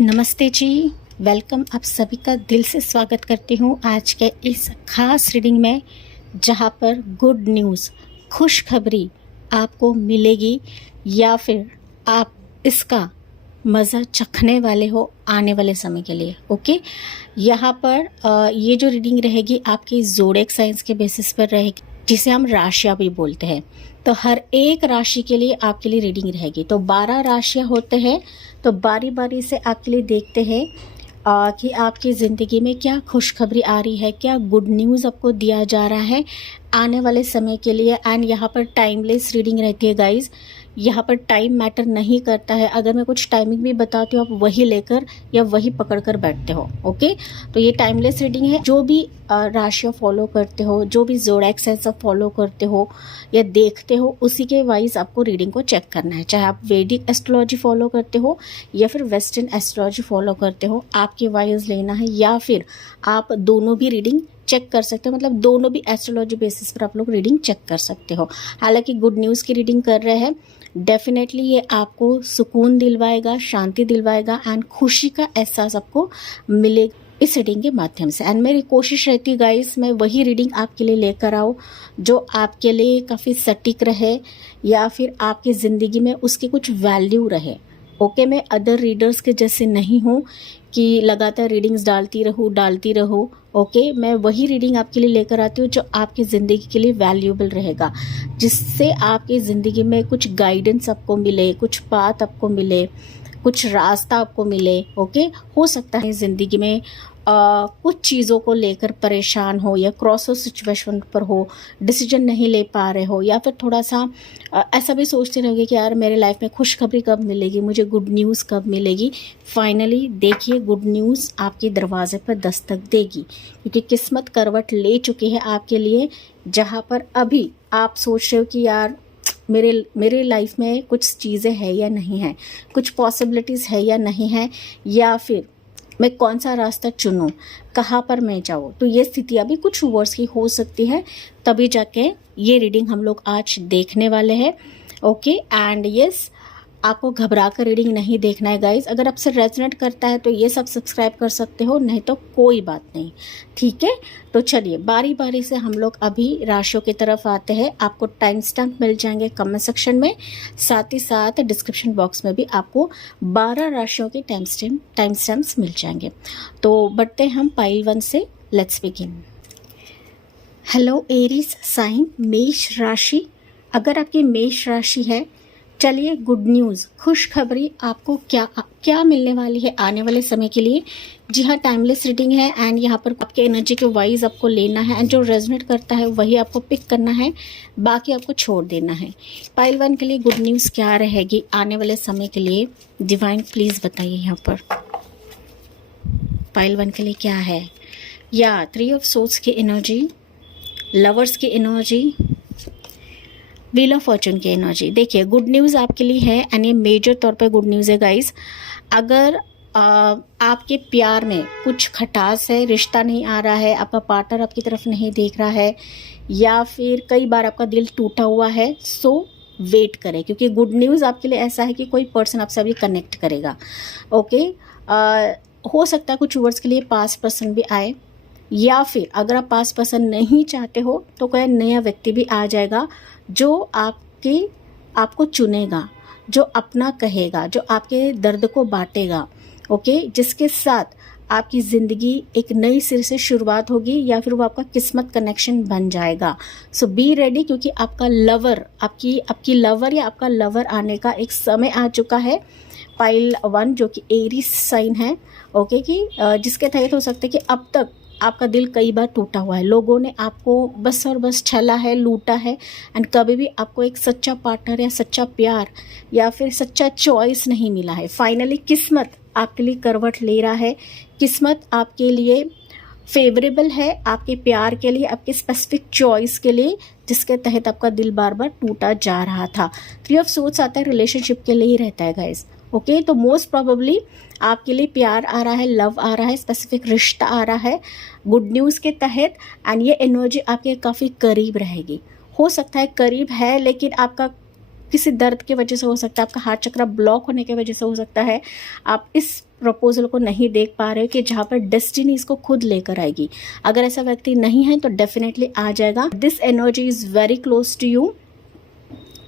नमस्ते जी। वेलकम, आप सभी का दिल से स्वागत करती हूँ आज के इस खास रीडिंग में, जहाँ पर गुड न्यूज़, खुशखबरी आपको मिलेगी या फिर आप इसका मज़ा चखने वाले हो आने वाले समय के लिए। ओके, यहाँ पर ये जो रीडिंग रहेगी आपकी ज़ोडिएक साइंस के बेसिस पर रहेगी, जिसे हम राशियाँ भी बोलते हैं। तो हर एक राशि के लिए आपके लिए रीडिंग रहेगी। तो 12 राशियाँ होते हैं, तो बारी बारी से आपके लिए देखते हैं कि आपकी ज़िंदगी में क्या खुशखबरी आ रही है, क्या गुड न्यूज़ आपको दिया जा रहा है आने वाले समय के लिए। एंड यहाँ पर टाइमलेस रीडिंग रहती है गाइज़, यहाँ पर टाइम मैटर नहीं करता है। अगर मैं कुछ टाइमिंग भी बताती हूँ, आप वही लेकर या वही पकड़ कर बैठते हो। ओके, तो ये टाइमलेस रीडिंग है। जो भी राशियाँ फॉलो करते हो, जो भी ज़ोडिएक साइंस आप फॉलो करते हो या देखते हो, उसी के वाइज आपको रीडिंग को चेक करना है। चाहे आप वैदिक एस्ट्रोलॉजी फॉलो करते हो या फिर वेस्टर्न एस्ट्रोलॉजी फॉलो करते हो, आपके वाइज लेना है। या फिर आप दोनों भी रीडिंग चेक कर सकते हो, मतलब दोनों भी एस्ट्रोलॉजी बेसिस पर आप लोग रीडिंग चेक कर सकते हो। हालांकि गुड न्यूज़ की रीडिंग कर रहे हैं, डेफिनेटली ये आपको सुकून दिलवाएगा, शांति दिलवाएगा एंड खुशी का एहसास आपको मिलेगा इस रीडिंग के माध्यम से। एंड मेरी कोशिश रहती है गाइस, मैं वही रीडिंग आपके लिए लेकर आऊँ जो आपके लिए काफ़ी सटीक रहे या फिर आपकी ज़िंदगी में उसकी कुछ वैल्यू रहे। ओके, मैं अदर रीडर्स के जैसे नहीं हूँ कि लगातार रीडिंग्स डालती रहूँ। ओके, मैं वही रीडिंग आपके लिए लेकर आती हूँ जो आपकी ज़िंदगी के लिए वैल्यूएबल रहेगा, जिससे आपकी ज़िंदगी में कुछ गाइडेंस आपको मिले, कुछ पाथ आपको मिले, कुछ रास्ता आपको मिले। ओके, हो सकता है ज़िंदगी में कुछ चीज़ों को लेकर परेशान हो या क्रॉस हो सिचुएशन पर हो, डिसीजन नहीं ले पा रहे हो, या फिर थोड़ा सा ऐसा भी सोचते रहोगे कि यार मेरे लाइफ में खुशखबरी कब मिलेगी, मुझे गुड न्यूज़ कब मिलेगी। फाइनली देखिए, गुड न्यूज़ आपके दरवाजे पर दस्तक देगी, क्योंकि किस्मत करवट ले चुकी है आपके लिए। जहाँ पर अभी आप सोच रहे हो कि यार मेरे लाइफ में कुछ चीज़ें हैं या नहीं है, कुछ पॉसिबिलिटीज़ है या नहीं है, या फिर मैं कौन सा रास्ता चुनूं, कहाँ पर मैं जाऊँ, तो ये स्थितियाँ भी कुछ वर्ड्स की हो सकती है। तभी जाके ये रीडिंग हम लोग आज देखने वाले हैं। ओके, एंड यस, आपको घबरा कर रीडिंग नहीं देखना है गाइज। अगर आपसे रेजोनेट करता है तो ये सब सब्सक्राइब कर सकते हो, नहीं तो कोई बात नहीं, ठीक है। तो चलिए बारी बारी से हम लोग अभी राशियों की तरफ आते हैं। आपको टाइम स्टैम्प मिल जाएंगे कमेंट सेक्शन में, साथ ही साथ डिस्क्रिप्शन बॉक्स में भी आपको 12 राशियों के टाइम स्टैम्प्स मिल जाएंगे। तो बढ़ते हम पाइल 1 से, let's begin. Hello Aries sign, मेष राशि। अगर आपकी मेष राशि है, चलिए गुड न्यूज़, खुशखबरी आपको क्या मिलने वाली है आने वाले समय के लिए। जी हाँ, टाइमलेस रीडिंग है एंड यहाँ पर आपके एनर्जी के वाइज आपको लेना है एंड जो रेजोनेट करता है वही आपको पिक करना है, बाकी आपको छोड़ देना है। पाइल 1 के लिए गुड न्यूज़ क्या रहेगी आने वाले समय के लिए, डिवाइन प्लीज़ बताइए। यहाँ पर पाइल 1 के लिए क्या है? या 3 ऑफ सोर्ड्स की एनर्जी, लवर्स की एनर्जी, व्हील ऑफ फॉर्चून की एनर्जी। देखिए, गुड न्यूज़ आपके लिए है एंड ये मेजर तौर पे गुड न्यूज़ है गाइस। अगर आपके प्यार में कुछ खटास है, रिश्ता नहीं आ रहा है, आपका पार्टनर आपकी तरफ नहीं देख रहा है, या फिर कई बार आपका दिल टूटा हुआ है, सो वेट करें, क्योंकि गुड न्यूज़ आपके लिए ऐसा है कि कोई पर्सन आपसे अभी कनेक्ट करेगा। ओके, हो सकता है कुछ वर्ड्स के लिए पास पर्सन भी आए, या फिर अगर आप पास पर्सन नहीं चाहते हो तो कोई नया व्यक्ति भी आ जाएगा जो आपको चुनेगा, जो अपना कहेगा, जो आपके दर्द को बांटेगा। ओके, जिसके साथ आपकी ज़िंदगी एक नई सिरे से शुरुआत होगी, या फिर वो आपका किस्मत कनेक्शन बन जाएगा। सो बी रेडी, क्योंकि आपका लवर, आपकी लवर या आपका लवर आने का एक समय आ चुका है। पाइल 1 जो कि एरीज साइन है, ओके, कि जिसके तहत हो सकता है कि अब तक आपका दिल कई बार टूटा हुआ है, लोगों ने आपको बस और बस छला है, लूटा है, एंड कभी भी आपको एक सच्चा पार्टनर या सच्चा प्यार या फिर सच्चा चॉइस नहीं मिला है। फाइनली किस्मत आपके लिए करवट ले रहा है, किस्मत आपके लिए फेवरेबल है, आपके प्यार के लिए, आपके स्पेसिफिक चॉइस के लिए, जिसके तहत आपका दिल बार बार टूटा जा रहा था। 3 ऑफ सोर्ड्स आता है, रिलेशनशिप के लिए ही रहता है गाइस। ओके, तो मोस्ट प्रोबेबली आपके लिए प्यार आ रहा है, लव आ रहा है, स्पेसिफिक रिश्ता आ रहा है गुड न्यूज़ के तहत, एंड ये एनर्जी आपके काफ़ी करीब रहेगी। हो सकता है करीब है, लेकिन आपका किसी दर्द की वजह से हो सकता है, आपका हार्ट चक्र ब्लॉक होने की वजह से हो सकता है आप इस प्रपोजल को नहीं देख पा रहे हो कि जहाँ पर डेस्टिनी इसको खुद लेकर आएगी। अगर ऐसा व्यक्ति नहीं है तो डेफिनेटली आ जाएगा। This energy is very close to you.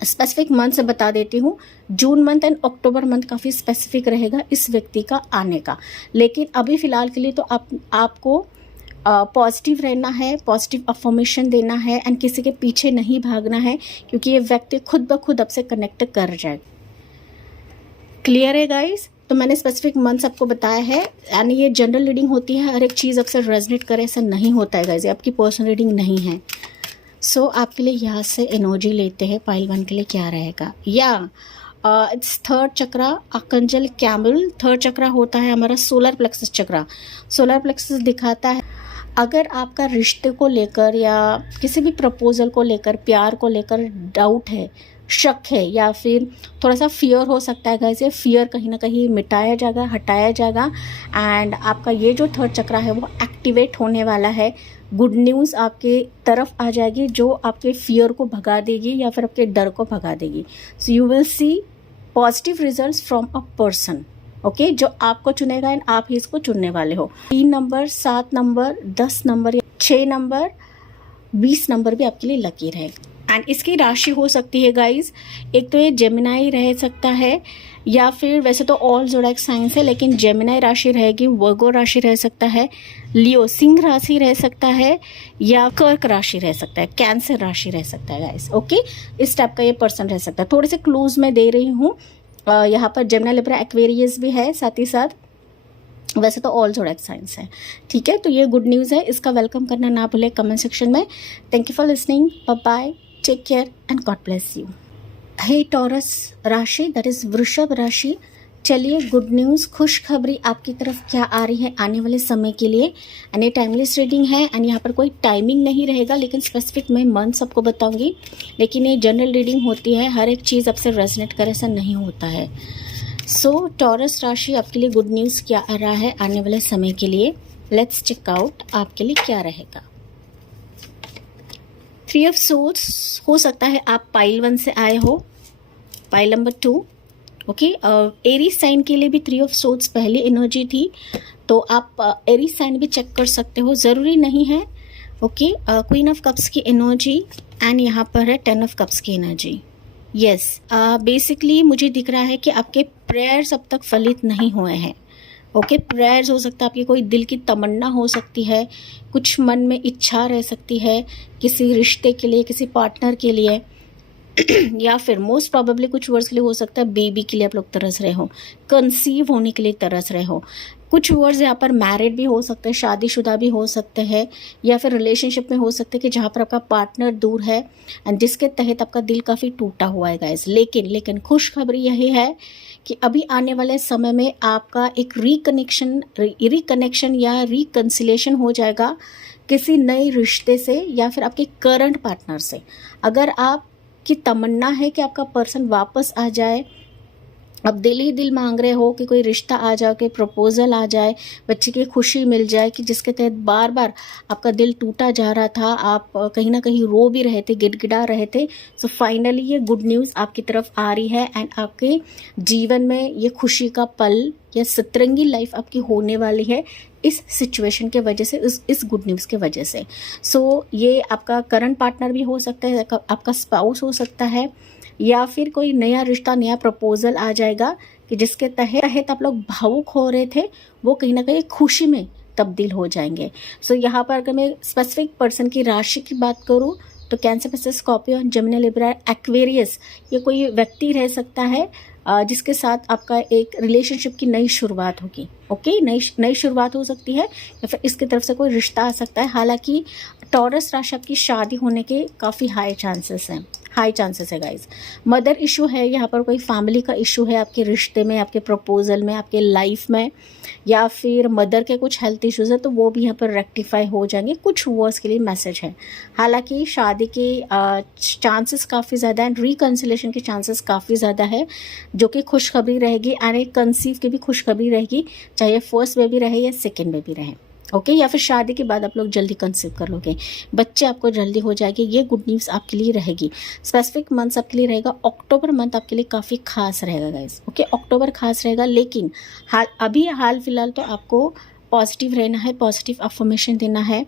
Specific month से बता देती हूँ, June month and October month काफ़ी स्पेसिफिक रहेगा इस व्यक्ति का आने का। लेकिन अभी फ़िलहाल के लिए तो आपको पॉजिटिव रहना है, पॉजिटिव अफर्मेशन देना है एंड किसी के पीछे नहीं भागना है, क्योंकि ये व्यक्ति खुद ब खुद आपसे कनेक्ट कर जाएगा। क्लियर है गाइस? तो मैंने स्पेसिफिक मंथ्स आपको बताया है, यानी ये जनरल रीडिंग होती है, हर एक चीज़ आपसे रेजोनेट करे ऐसा नहीं होता है गाइस, ये आपकी पर्सनल रीडिंग नहीं है। सो आपके लिए यहाँ से एनर्जी लेते हैं, पाइल 1 के लिए क्या रहेगा। या it's third chakra, archangel Camael. Third chakra होता है हमारा solar plexus chakra. Solar plexus दिखाता है अगर आपका रिश्ते को लेकर या किसी भी प्रपोजल को लेकर, प्यार को लेकर डाउट है, शक है या फिर थोड़ा सा फियर हो सकता है गाइस, ये फियर कहीं ना कहीं मिटाया जाएगा, हटाया जाएगा एंड आपका ये जो थर्ड चक्रा है वो एक्टिवेट होने वाला है। गुड न्यूज़ आपके तरफ आ जाएगी जो आपके फियर को भगा देगी या फिर आपके डर को भगा देगी। So you will see positive results from a person, okay, जो आपको चुनेगा एंड आप ही इसको चुनने वाले हो। 3 number, 7 number, 10 number, 6 number, 20 number भी आपके लिए लकी रहेगा। एंड इसकी राशि हो सकती है गाइज, एक तो ये जेमिनाई रह सकता है या फिर वैसे तो ऑल ज़ोडिएक साइंस है, लेकिन जेमिनाई राशि रहेगी, वर्गो राशि रह सकता है, लियो सिंह राशि रह सकता है या कर्क राशि रह सकता है, कैंसर राशि रह सकता है गाइज। ओके, इस टाइप का ये पर्सन रह सकता है। थोड़े से क्लूज मैं दे रही हूँ। यहाँ पर जेमिनी, लिब्रा, एक्वेरियस भी है साथ ही साथ, वैसे तो ऑल ज़ोडिएक साइंस है। ठीक है, तो ये गुड न्यूज़ है, इसका वेलकम करना ना भूले कमेंट सेक्शन में। Thank you for listening, bye bye, take care and God bless you. Hey Taurus राशि, दैट इज वृषभ राशि, चलिए गुड न्यूज़, खुशखबरी आपकी तरफ क्या आ रही है आने वाले समय के लिए। एंड ये टाइमलेस रीडिंग है एंड यहाँ पर कोई टाइमिंग नहीं रहेगा, लेकिन स्पेसिफिक मैं मंथ्स आपको बताऊंगी। लेकिन ये जनरल रीडिंग होती है, हर एक चीज़ आपसे रेजोनेट करे ऐसा नहीं होता है। सो टॉरस राशि आपके लिए गुड न्यूज़ क्या आ रहा है आने वाले समय के लिए, लेट्स चेक आउट आपके लिए क्या रहेगा। 3 ऑफ सोर्ड्स, हो सकता है आप पाइल 1 से आए हो, pile number 2, okay. Aries sign के लिए भी 3 ऑफ सोर्ड्स पहली एनर्जी थी, तो आप एरीज साइन भी चेक कर सकते हो, ज़रूरी नहीं है। ओके, क्वीन ऑफ कप्स की एनर्जी एंड यहाँ पर है 10 ऑफ कप्स की एनर्जी। यस, बेसिकली मुझे दिख रहा है कि आपके प्रेयर्स अब तक फलित नहीं हुए हैं। ओके, प्रेयर्स हो सकता है, आपकी कोई दिल की तमन्ना हो सकती है, कुछ मन में इच्छा रह सकती है किसी रिश्ते के लिए, किसी पार्टनर के लिए या फिर मोस्ट प्रॉबेबली कुछ वर्ड्स के लिए हो सकता है बेबी के लिए आप लोग तरस रहे हो, कंसीव होने के लिए तरस रहे हो। कुछ वर्ड्स यहाँ पर मैरिड भी हो सकते हैं, शादीशुदा भी हो सकते हैं या फिर रिलेशनशिप में हो सकते हैं कि जहाँ पर आपका पार्टनर दूर है एंड जिसके तहत आपका दिल काफ़ी टूटा हुआ है गाइस। लेकिन खुशखबरी यही है कि अभी आने वाले समय में आपका एक रिकनेक्शन या रिकन्सिलेशन हो जाएगा किसी नए रिश्ते से या फिर आपके करंट पार्टनर से। अगर आपकी तमन्ना है कि आपका पर्सन वापस आ जाए, अब दिल ही दिल मांग रहे हो कि कोई रिश्ता आ जाए, कोई प्रपोजल आ जाए, बच्चे की खुशी मिल जाए, कि जिसके तहत बार बार आपका दिल टूटा जा रहा था, आप कहीं ना कहीं रो भी रहे थे, गिड़गिड़ा रहे थे। सो फाइनली ये गुड न्यूज़ आपकी तरफ आ रही है एंड आपके जीवन में ये खुशी का पल या सतरंगी लाइफ आपकी होने वाली है इस सिचुएशन के वजह से, इस गुड न्यूज़ के वजह से। सो ये आपका करंट पार्टनर भी हो सकता है, आपका स्पाउस हो सकता है या फिर कोई नया रिश्ता, नया प्रपोजल आ जाएगा कि जिसके तहत आप लोग भावुक हो रहे थे, वो कहीं ना कहीं खुशी में तब्दील हो जाएंगे। सो यहाँ पर अगर मैं स्पेसिफिक पर्सन की राशि की बात करूँ तो Cancer, Pisces, Scorpio, Gemini, Libra, Aquarius, ये कोई व्यक्ति रह सकता है जिसके साथ आपका एक रिलेशनशिप की नई शुरुआत होगी। ओके, नई शुरुआत हो सकती है या फिर इसकी तरफ से कोई रिश्ता आ सकता है। हालांकि टॉरस राशि आपकी शादी होने के काफ़ी हाई चांसेस है गाइज। मदर इशू है, यहाँ पर कोई फैमिली का इशू है आपके रिश्ते में, आपके प्रपोजल में, आपके लाइफ में, या फिर मदर के कुछ हेल्थ इश्यूज है तो वो भी यहाँ पर रेक्टिफाई हो जाएंगे। कुछ वर्ड्स के लिए मैसेज है। हालांकि शादी के चांसेस काफ़ी ज़्यादा हैं, रिकन्सिलेशन के चांसेस काफ़ी ज़्यादा है, जो कि खुशखबरी रहेगी एंड एक कंसीव की भी खुशखबरी रहेगी, चाहे फर्स्ट बेबी रहे या सेकेंड बेबी रहे। ओके, या फिर शादी के बाद आप लोग जल्दी कंसीव कर लोगे, बच्चे आपको जल्दी हो जाएंगे। ये गुड न्यूज़ आपके लिए रहेगी। स्पेसिफिक मंथ्स आपके लिए रहेगा, अक्टूबर मंथ आपके लिए काफ़ी खास रहेगा गाइस। ओके, अक्टूबर खास रहेगा, लेकिन हाल फिलहाल तो आपको पॉजिटिव रहना है, पॉजिटिव अफर्मेशन देना है,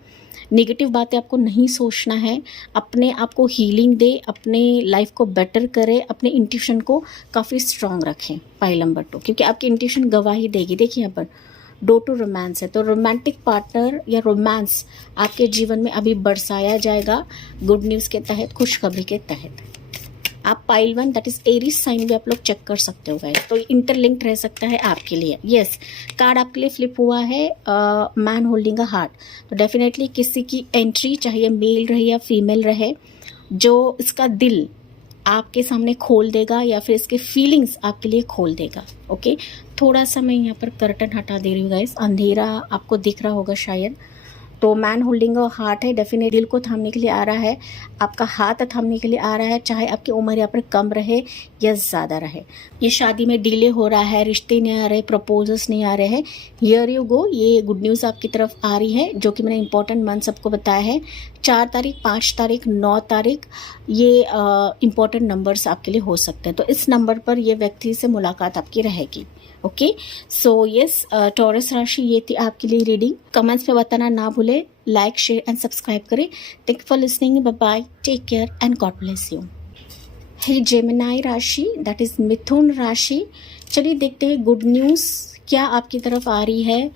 नेगेटिव बातें आपको नहीं सोचना है, अपने आप को हीलिंग दे, अपने लाइफ को बेटर करे, अपने इंट्यूशन को काफ़ी स्ट्रांग रखें। पाइल नंबर 2, क्योंकि आपकी इंट्यूशन गवाही देगी। देखिए यहाँ पर डो टू रोमांस है, तो रोमांटिक पार्टनर या रोमांस आपके जीवन में अभी बरसाया जाएगा गुड न्यूज़ के तहत, खुशखबरी के तहत। आप pile 1 that is Aries sign भी आप लोग चेक कर सकते हो गाइस, तो इंटरलिंक्ड रह सकता है आपके लिए। यस, कार्ड आपके लिए फ्लिप हुआ है मैन होल्डिंग अ हार्ट, तो डेफिनेटली किसी की एंट्री, चाहे मेल रहे या फीमेल रहे, जो इसका दिल आपके सामने खोल देगा या फिर इसके फीलिंग्स आपके लिए खोल देगा। ओके, थोड़ा सा मैं यहाँ पर कर्टन हटा दे रही हूँ गाइस, अंधेरा आपको दिख रहा होगा शायद। तो मैन होल्डिंग अ हार्ट है, डेफिनेट दिल को थामने के लिए आ रहा है, आपका हाथ थामने के लिए आ रहा है, चाहे आपकी उम्र यहाँ पर कम रहे या ज़्यादा रहे। ये शादी में डिले हो रहा है, रिश्ते नहीं आ रहे, प्रपोजल्स नहीं आ रहे हैं, हियर यू गो, ये गुड न्यूज़ आपकी तरफ आ रही है, जो कि मैंने इंपॉर्टेंट मंथ सबको बताया है। 4 तारीख, 5 तारीख, 9 तारीख, ये इंपॉर्टेंट नंबर्स आपके लिए हो सकते हैं। तो इस नंबर पर ये व्यक्ति से मुलाकात आपकी रहेगी। ओके, सो यस, टॉरस राशि ये थी आपके लिए रीडिंग। कमेंट्स में बताना ना भूले, लाइक शेयर एंड सब्सक्राइब करें। Thank you for listening, bye bye, take care and God bless you. Hey Gemini राशि दैट इज मिथुन राशि। चलिए देखते हैं गुड न्यूज़ क्या आपकी तरफ आ रही है,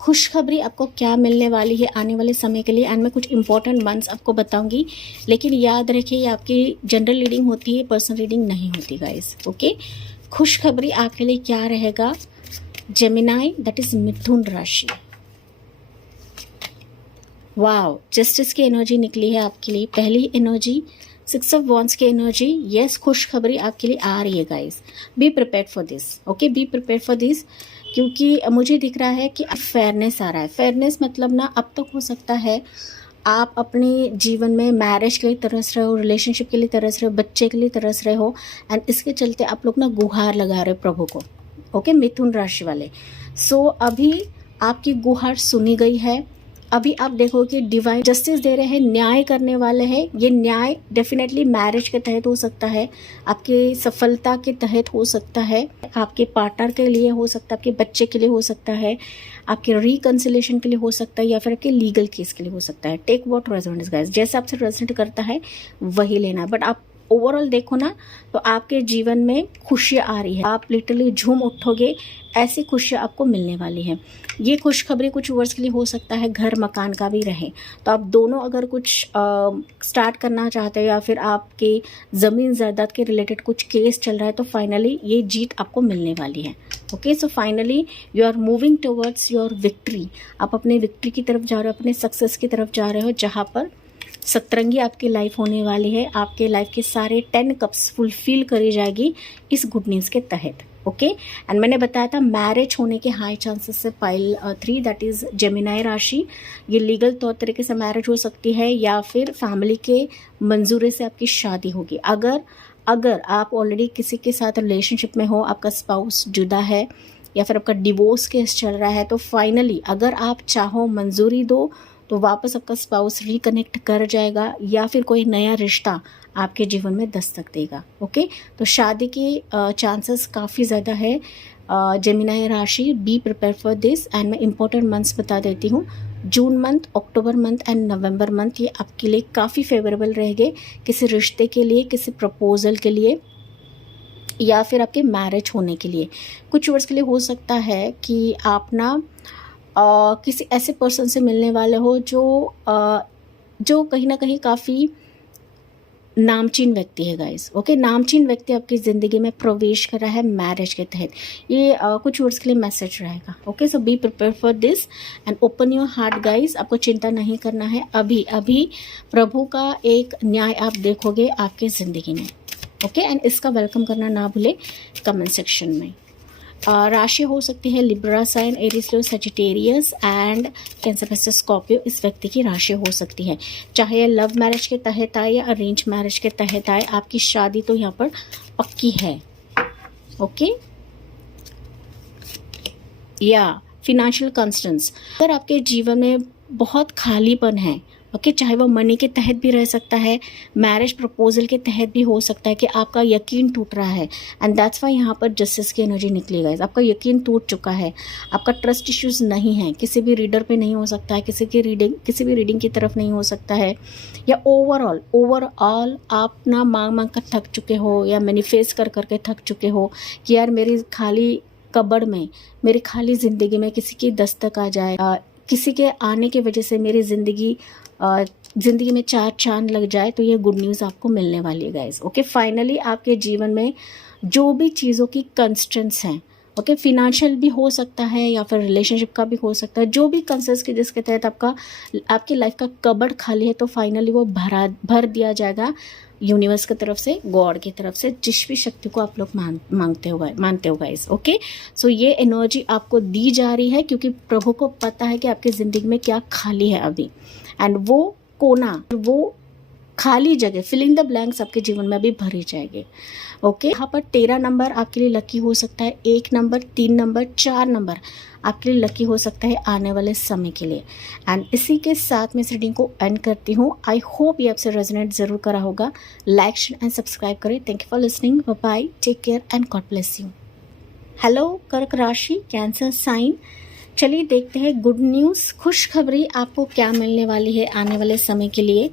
खुशखबरी आपको क्या मिलने वाली है आने वाले समय के लिए। एंड मैं कुछ इंपॉर्टेंट मंथ्स आपको बताऊंगी, लेकिन याद रखिए ये आपकी जनरल रीडिंग होती है, पर्सनल रीडिंग नहीं होती गाइस। ओके, खुशखबरी आपके लिए क्या रहेगा जेमिनाई दैट इज मिथुन राशि। वाओ, जस्टिस की एनर्जी निकली है आपके लिए, पहली एनर्जी 6 ऑफ वॉन्ड्स की एनर्जी। यस, खुशखबरी आपके लिए आ रही है guys, be prepared for this. Okay, be prepared for this, क्योंकि मुझे दिख रहा है कि फेयरनेस आ रहा है। फेयरनेस मतलब ना, अब तक हो सकता है आप अपने जीवन में मैरिज के लिए तरस रहे हो, रिलेशनशिप के लिए तरस रहे हो, बच्चे के लिए तरस रहे हो, एंड इसके चलते आप लोग ना गुहार लगा रहे हो प्रभु को। ओके, मिथुन राशि वाले, सो अभी आपकी गुहार सुनी गई है। अभी आप देखो कि डिवाइन जस्टिस दे रहे हैं, न्याय करने वाले हैं। ये न्याय डेफिनेटली मैरिज के तहत हो सकता है, आपके सफलता के तहत हो सकता है, आपके पार्टनर के लिए हो सकता है, आपके बच्चे के लिए हो सकता है, आपके रिकंसिलेशन के लिए हो सकता है, या फिर आपके लीगल केस के लिए हो सकता है। टेक व्हाट रेजोनेट्स गाइस, जैसे आपसे रेजोनेट करता है वही लेना है। बट आप ओवरऑल देखो ना, तो आपके जीवन में खुशियाँ आ रही है, आप लिटरली झूम उठोगे, ऐसी खुशियाँ आपको मिलने वाली हैं। ये खुशखबरी कुछ वर्ष के लिए हो सकता है घर मकान का भी रहे, तो आप दोनों अगर कुछ स्टार्ट करना चाहते हो, या फिर आपके ज़मीन जायदाद के रिलेटेड कुछ केस चल रहा है, तो फाइनली ये जीत आपको मिलने वाली है। Okay, so finally you are moving towards your victory. आप अपने विक्ट्री की तरफ जा रहे हो, अपने सक्सेस की तरफ जा रहे हो, जहाँ पर सतरंगी आपकी लाइफ होने वाली है। आपके लाइफ के सारे 10 कप्स फुलफिल करी जाएगी इस गुड न्यूज़ के तहत। ओके, एंड मैंने बताया था मैरिज होने के हाई चांसेस से पाइल 3 दैट इज जेमिनाई राशि। ये लीगल तौर तरीके से मैरिज हो सकती है, या फिर फैमिली के मंजूरी से आपकी शादी होगी। अगर आप ऑलरेडी किसी के साथ रिलेशनशिप में हो, आपका स्पाउस जुदा है, या फिर आपका डिवोर्स केस चल रहा है, तो फाइनली अगर आप चाहो मंजूरी दो तो वापस आपका स्पाउस रिकनेक्ट कर जाएगा, या फिर कोई नया रिश्ता आपके जीवन में दस्तक देगा। ओके, तो शादी की चांसेस काफ़ी ज़्यादा है। जेमिनाई राशि, be prepare for this. And मैं इंपॉर्टेंट मंथ्स बता देती हूँ, June month, October month and November month, ये आपके लिए काफ़ी फेवरेबल रहेंगे किसी रिश्ते के लिए, किसी प्रपोजल के लिए, या फिर आपके मैरिज होने के लिए। कुछ वर्ष के लिए हो सकता है कि आप ना किसी ऐसे पर्सन से मिलने वाले हो जो कहीं ना कहीं काफ़ी नामचीन व्यक्ति है गाइस। ओके, नामचीन व्यक्ति आपकी ज़िंदगी में प्रवेश कर रहा है मैरिज के तहत। ये कुछ वर्ड्स के लिए मैसेज रहेगा। Okay, so be prepare for this and open your heart guys. आपको चिंता नहीं करना है, अभी प्रभु का एक न्याय आप देखोगे आपके ज़िंदगी में। ओके, एंड इसका वेलकम करना ना भूले कमेंट सेक्शन में। राशि हो सकती है Libra sign, Aries, Leo, Sagittarius and Cancer, Scorpio. इस व्यक्ति की राशि हो सकती है, चाहे लव मैरिज के तहत आए या अरेंज मैरिज के तहत आए, आपकी शादी तो यहाँ पर पक्की है। ओके, या फिनेंशियल कंस्टेंट्स। अगर आपके जीवन में बहुत खालीपन है, ओके, चाहे वो मनी के तहत भी रह सकता है, मैरिज प्रपोजल के तहत भी हो सकता है कि आपका यकीन टूट रहा है, एंड दैट्स वाई यहाँ पर जस्टिस की एनर्जी निकली गाइस। आपका यकीन टूट चुका है, आपका ट्रस्ट इश्यूज नहीं है, किसी भी रीडर पे नहीं हो सकता है, किसी भी रीडिंग की तरफ नहीं हो सकता है, या ओवरऑल आप ना मांग कर थक चुके हो, या मैनिफेस्ट कर थक चुके हो कि यार मेरी खाली कब्र में, मेरी खाली ज़िंदगी में किसी की दस्तक आ जाए, किसी के आने की वजह से मेरी ज़िंदगी में 4 चांद लग जाए, तो ये गुड न्यूज़ आपको मिलने वाली है गाइस। ओके, फाइनली आपके जीवन में जो भी चीज़ों की कंस्ट्रेंट्स हैं, ओके, फिनेंशियल भी हो सकता है या फिर रिलेशनशिप का भी हो सकता है, जो भी कंस्ट्रेंट्स के जिसके तहत आपकी लाइफ का कबर्ड खाली है, तो फाइनली वो भर दिया जाएगा यूनिवर्स की तरफ से, गॉड की तरफ से, जिस भी शक्ति को आप लोग मानते हो गाइस। ओके, सो ये एनर्जी आपको दी जा रही है क्योंकि प्रभु को पता है कि आपकी ज़िंदगी में क्या खाली है अभी, एंड वो कोना, वो खाली जगह, फिलिंग द ब्लैंक्स आपके जीवन में भी भरी जाएगी। ओके, यहाँ पर 13 नंबर आपके लिए लकी हो सकता है, 1 नंबर, 3 नंबर, 4 नंबर आपके लिए लकी हो सकता है आने वाले समय के लिए। एंड इसी के साथ मैं इस रीडिंग को एंड करती हूँ। आई होप ये आपसे रेजोनेट जरूर करा होगा। लाइक शेयर एंड सब्सक्राइब करें। Thank you for listening. Bye bye, take care and God bless you. Hello कर्क राशि, कैंसर साइन, चलिए देखते हैं गुड न्यूज़, खुशखबरी आपको क्या मिलने वाली है आने वाले समय के लिए।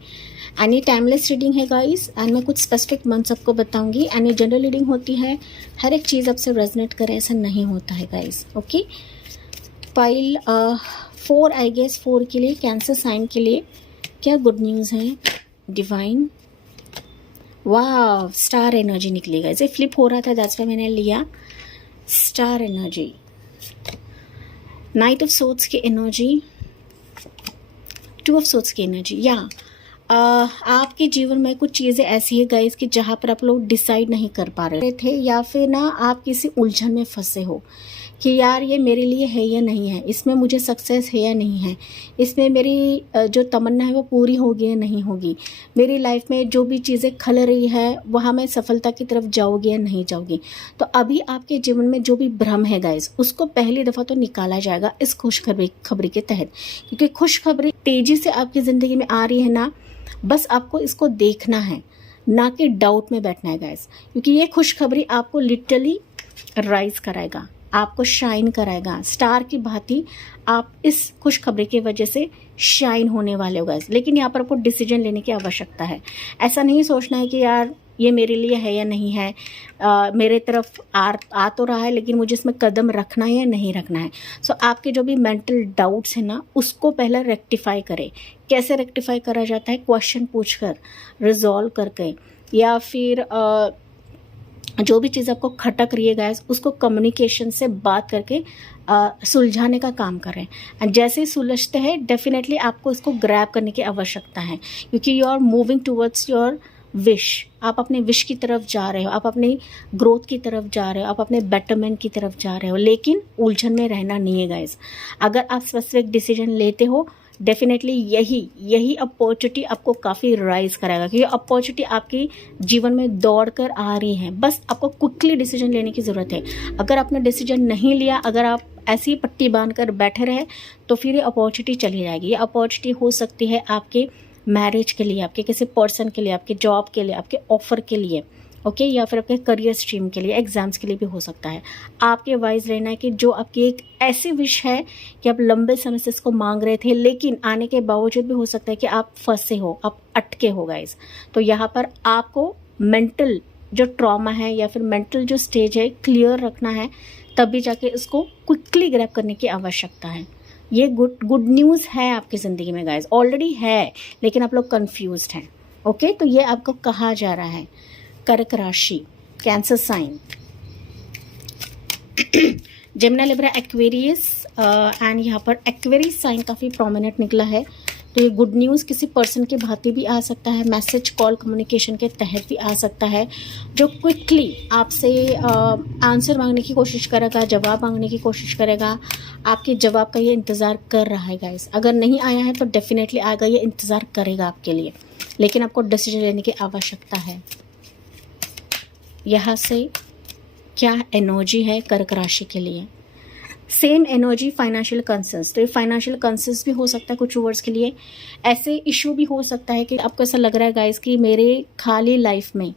एंड ये टाइमलेस रीडिंग है गाइस, एंड मैं कुछ स्पेसिफिक मंथ्स आपको बताऊंगी, एंड ये जनरल रीडिंग होती है, हर एक चीज़ आपसे रेजोनेट करे ऐसा नहीं होता है guys. Okay, pile 4 I guess 4 के लिए, कैंसर साइन के लिए क्या गुड न्यूज़ है डिवाइन। वाह, स्टार एनर्जी निकली गाइस, ये फ्लिप हो रहा था दैट्स व्हाई मैंने लिया star energy. Knight of swords की एनर्जी, 2 ऑफ सोर्ड्स की एनर्जी। या आपके जीवन में कुछ चीज़ें ऐसी है गाइस कि जहाँ पर आप लोग डिसाइड नहीं कर पा रहे थे, या फिर ना आप किसी उलझन में फंसे हो कि यार ये मेरे लिए है या नहीं है, इसमें मुझे सक्सेस है या नहीं है, इसमें मेरी जो तमन्ना है वो पूरी होगी या नहीं होगी, मेरी लाइफ में जो भी चीज़ें खल रही है वहाँ मैं सफलता की तरफ जाऊँगी या नहीं जाऊँगी। तो अभी आपके जीवन में जो भी भ्रम है गाइस, उसको पहली दफ़ा तो निकाला जाएगा इस खुशखबरी के तहत, क्योंकि खुशखबरी तेज़ी से आपकी ज़िंदगी में आ रही है ना, बस आपको इसको देखना है, ना कि डाउट में बैठना है गाइस, क्योंकि ये खुशखबरी आपको लिटरली राइज कराएगा, आपको शाइन कराएगा। स्टार की भांति आप इस खुशखबरी की वजह से शाइन होने वाले हो गाइस। लेकिन यहाँ पर आपको डिसीजन लेने की आवश्यकता है। ऐसा नहीं सोचना है कि यार ये मेरे लिए है या नहीं है, मेरे तरफ आ तो रहा है लेकिन मुझे इसमें कदम रखना है या नहीं रखना है। सो आपके जो भी मेंटल डाउट्स हैं ना, उसको पहले रेक्टिफाई करें। कैसे रेक्टिफाई करा जाता है? क्वेश्चन पूछकर, रिजॉल्व करके, या फिर जो भी चीज़ आपको खटक रही है गाइस, उसको कम्युनिकेशन से बात करके सुलझाने का काम करें। एंड जैसे ही सुलझते हैं, डेफिनेटली आपको इसको ग्रैब करने की आवश्यकता है, क्योंकि you are moving towards your wish. आप अपने विश की तरफ जा रहे हो, आप अपनी ग्रोथ की तरफ जा रहे हो, आप अपने बेटरमेंट की तरफ जा रहे हो, लेकिन उलझन में रहना नहीं है गाइस। अगर आप स्पेसिफिक डिसीजन लेते हो, डेफिनेटली यही अपॉर्चुनिटी आपको काफ़ी राइज कराएगा, क्योंकि अपॉर्चुनिटी आपके जीवन में दौड़ कर आ रही है। बस आपको क्विकली डिसीजन लेने की ज़रूरत है। अगर आपने डिसीजन नहीं लिया, अगर आप ऐसी ही पट्टी बांध कर बैठे रहे, तो फिर ये अपॉर्चुनिटी चली जाएगी। ये अपॉर्चुनिटी हो सकती है आपके मैरिज के लिए, आपके किसी पर्सन के लिए, आपके जॉब के लिए, आपके ऑफर के लिए, ओके, या फिर आपके करियर स्ट्रीम के लिए, एग्जाम्स के लिए भी हो सकता है। आपके वाइज रहना है कि जो आपकी एक ऐसी विश है कि आप लंबे समय से इसको मांग रहे थे, लेकिन आने के बावजूद भी हो सकता है कि आप फंसे हो, आप अटके हो गाइस। तो यहाँ पर आपको मेंटल जो ट्रॉमा है या फिर मेंटल जो स्टेज है क्लियर रखना है, तभी जाके इसको क्विकली ग्रैब करने की आवश्यकता है। ये गुड न्यूज़ है आपकी ज़िंदगी में गाइस, ऑलरेडी है, लेकिन आप लोग कन्फ्यूज्ड हैं। ओके, तो ये आपको कहा जा रहा है। कर्क राशि, cancer sign, Gemini, Libra, Aquarius, and यहाँ पर एक्वेरियस साइन काफ़ी प्रोमिनेंट निकला है। तो ये गुड न्यूज़ किसी पर्सन की भांति भी आ सकता है, मैसेज, कॉल, कम्युनिकेशन के तहत भी आ सकता है, जो क्विकली आपसे आंसर मांगने की कोशिश करेगा, जवाब मांगने की कोशिश करेगा। आपके जवाब का ये इंतज़ार कर रहा है गाइस। अगर नहीं आया है तो डेफिनेटली आएगा, ये इंतज़ार करेगा आपके लिए, लेकिन आपको डिसीजन लेने की आवश्यकता है। यहाँ से क्या एनर्जी है कर्क राशि के लिए? सेम एनर्जी फाइनेंशियल कंसर्न्स, तो ये फाइनेंशियल कंसर्न्स भी हो सकता है कुछ व्यूअर्स के लिए। ऐसे इशू भी हो सकता है कि आपको ऐसा लग रहा है गाइस कि मेरे खाली लाइफ में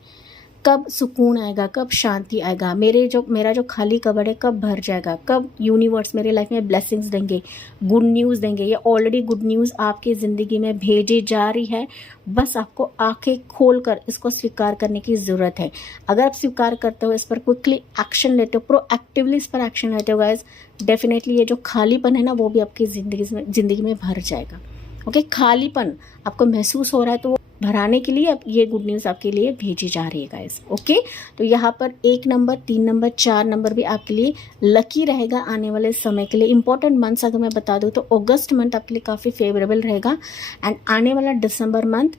कब सुकून आएगा, कब शांति आएगा, मेरा जो खाली कबड़ है कब भर जाएगा, कब यूनिवर्स मेरे लाइफ में ब्लेसिंग्स देंगे, गुड न्यूज़ देंगे। ये ऑलरेडी गुड न्यूज़ आपकी ज़िंदगी में भेजी जा रही है, बस आपको आंखें खोलकर इसको स्वीकार करने की ज़रूरत है। अगर आप स्वीकार करते हो, इस पर क्विकली एक्शन लेते हो, प्रोएक्टिवली इस पर एक्शन लेते हो गाइस, डेफिनेटली ये जो खालीपन है ना वो भी आपकी ज़िंदगी में भर जाएगा। ओके, खालीपन आपको महसूस हो रहा है तो वो भराने के लिए अब ये गुड न्यूज़ आपके लिए भेजी जा रही है गाइस। ओके, तो यहाँ पर 1 नंबर, 3 नंबर, 4 नंबर भी आपके लिए लकी रहेगा आने वाले समय के लिए। इंपॉर्टेंट मंथ्स अगर मैं बता दूँ तो अगस्त मंथ आपके लिए काफ़ी फेवरेबल रहेगा, एंड आने वाला दिसंबर मंथ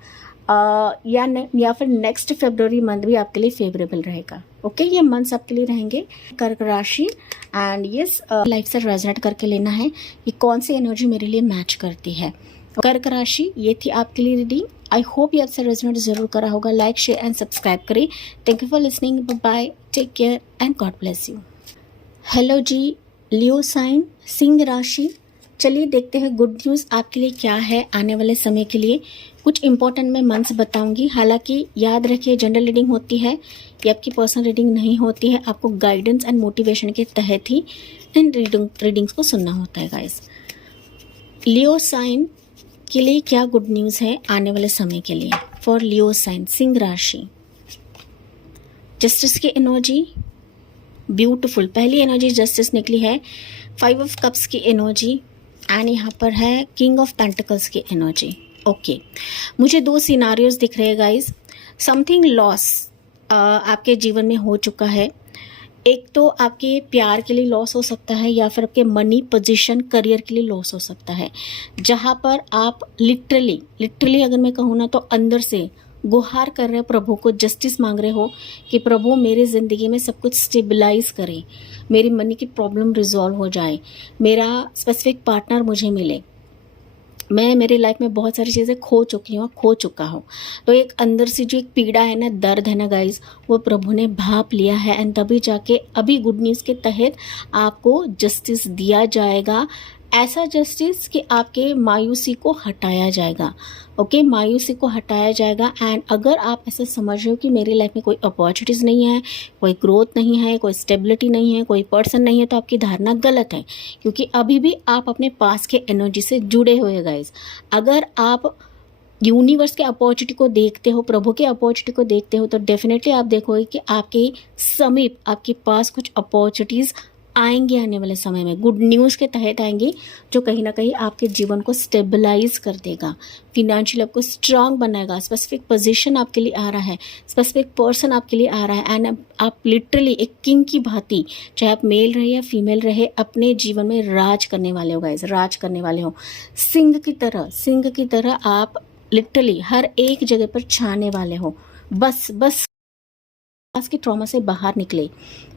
या फिर नेक्स्ट फरवरी मंथ भी आपके लिए फेवरेबल रहेगा। ओके, ये मंथ्स आपके लिए रहेंगे। कर्क राशि एंड यस लाइफ से रेजोनेट करके लेना है कि कौन सी एनर्जी मेरे लिए मैच करती है। कर्क राशि, ये थी आपके लिए रीडिंग। आई होप ये आपसे रेजोनेट जरूर करा होगा। लाइक, शेयर एंड सब्सक्राइब करें। Thank you for listening, bye, take care and God bless you. Hello जी, लियो साइन, सिंह राशि। चलिए देखते हैं गुड न्यूज़ आपके लिए क्या है आने वाले समय के लिए। कुछ इंपॉर्टेंट मैं मंथ्स बताऊंगी, हालांकि याद रखिए जनरल रीडिंग होती है, ये आपकी पर्सनल रीडिंग नहीं होती है। आपको गाइडेंस एंड मोटिवेशन के तहत ही इन रीडिंग्स को सुनना होता है गाइस। लियो साइन के लिए क्या गुड न्यूज़ है आने वाले समय के लिए फॉर लियो साइन, सिंह राशि। जस्टिस की एनर्जी ब्यूटीफुल, पहली एनर्जी जस्टिस निकली है। 5 ऑफ कप्स की एनर्जी एंड यहाँ पर है किंग ऑफ पेंटिकल्स की एनर्जी। ओके, मुझे 2 सिनारियोज दिख रहे हैं गाइज। समथिंग लॉस आपके जीवन में हो चुका है। एक तो आपके प्यार के लिए लॉस हो सकता है, या फिर आपके मनी, पोजीशन, करियर के लिए लॉस हो सकता है, जहाँ पर आप लिटरली अगर मैं कहूँ ना तो अंदर से गुहार कर रहे हो प्रभु को, जस्टिस मांग रहे हो कि प्रभु मेरे ज़िंदगी में सब कुछ स्टेबलाइज करें, मेरी मनी की प्रॉब्लम रिजॉल्व हो जाए, मेरा स्पेसिफिक पार्टनर मुझे मिले। मैं मेरे लाइफ में बहुत सारी चीज़ें खो चुका हूँ। तो एक अंदर से जो एक पीड़ा है ना, दर्द है ना गाइज, वो प्रभु ने भाप लिया है, एंड तभी जाके अभी गुड न्यूज़ के तहत आपको जस्टिस दिया जाएगा। ऐसा जस्टिस कि आपके मायूसी को हटाया जाएगा। ओके, मायूसी को हटाया जाएगा। एंड अगर आप ऐसा समझ रहे हो कि मेरी लाइफ में कोई अपॉर्चुनिटीज़ नहीं है, कोई ग्रोथ नहीं है, कोई स्टेबिलिटी नहीं है, कोई पर्सन नहीं है, तो आपकी धारणा गलत है, क्योंकि अभी भी आप अपने पास के एनर्जी से जुड़े हुए गाइज। अगर आप यूनिवर्स के अपॉर्चुनिटी को देखते हो, प्रभु के अपॉर्चुनिटी को देखते हो, तो डेफिनेटली आप देखोगे कि आपके समीप, आपके पास कुछ अपॉर्चुनिटीज़ आएंगे आने वाले समय में, गुड न्यूज़ के तहत आएंगे, जो कहीं ना कहीं आपके जीवन को स्टेबलाइज कर देगा, फिनेंशियल आपको स्ट्रांग बनाएगा। स्पेसिफिक पोजीशन आपके लिए आ रहा है, स्पेसिफिक पर्सन आपके लिए आ रहा है, एंड आप लिटरली एक किंग की भांति, चाहे आप मेल रहे या फीमेल रहे, अपने जीवन में राज करने वाले हो गाइस, राज करने वाले हो। सिंह की तरह आप लिटरली हर एक जगह पर छाने वाले हो। बस पास के ट्रॉमा से बाहर निकले,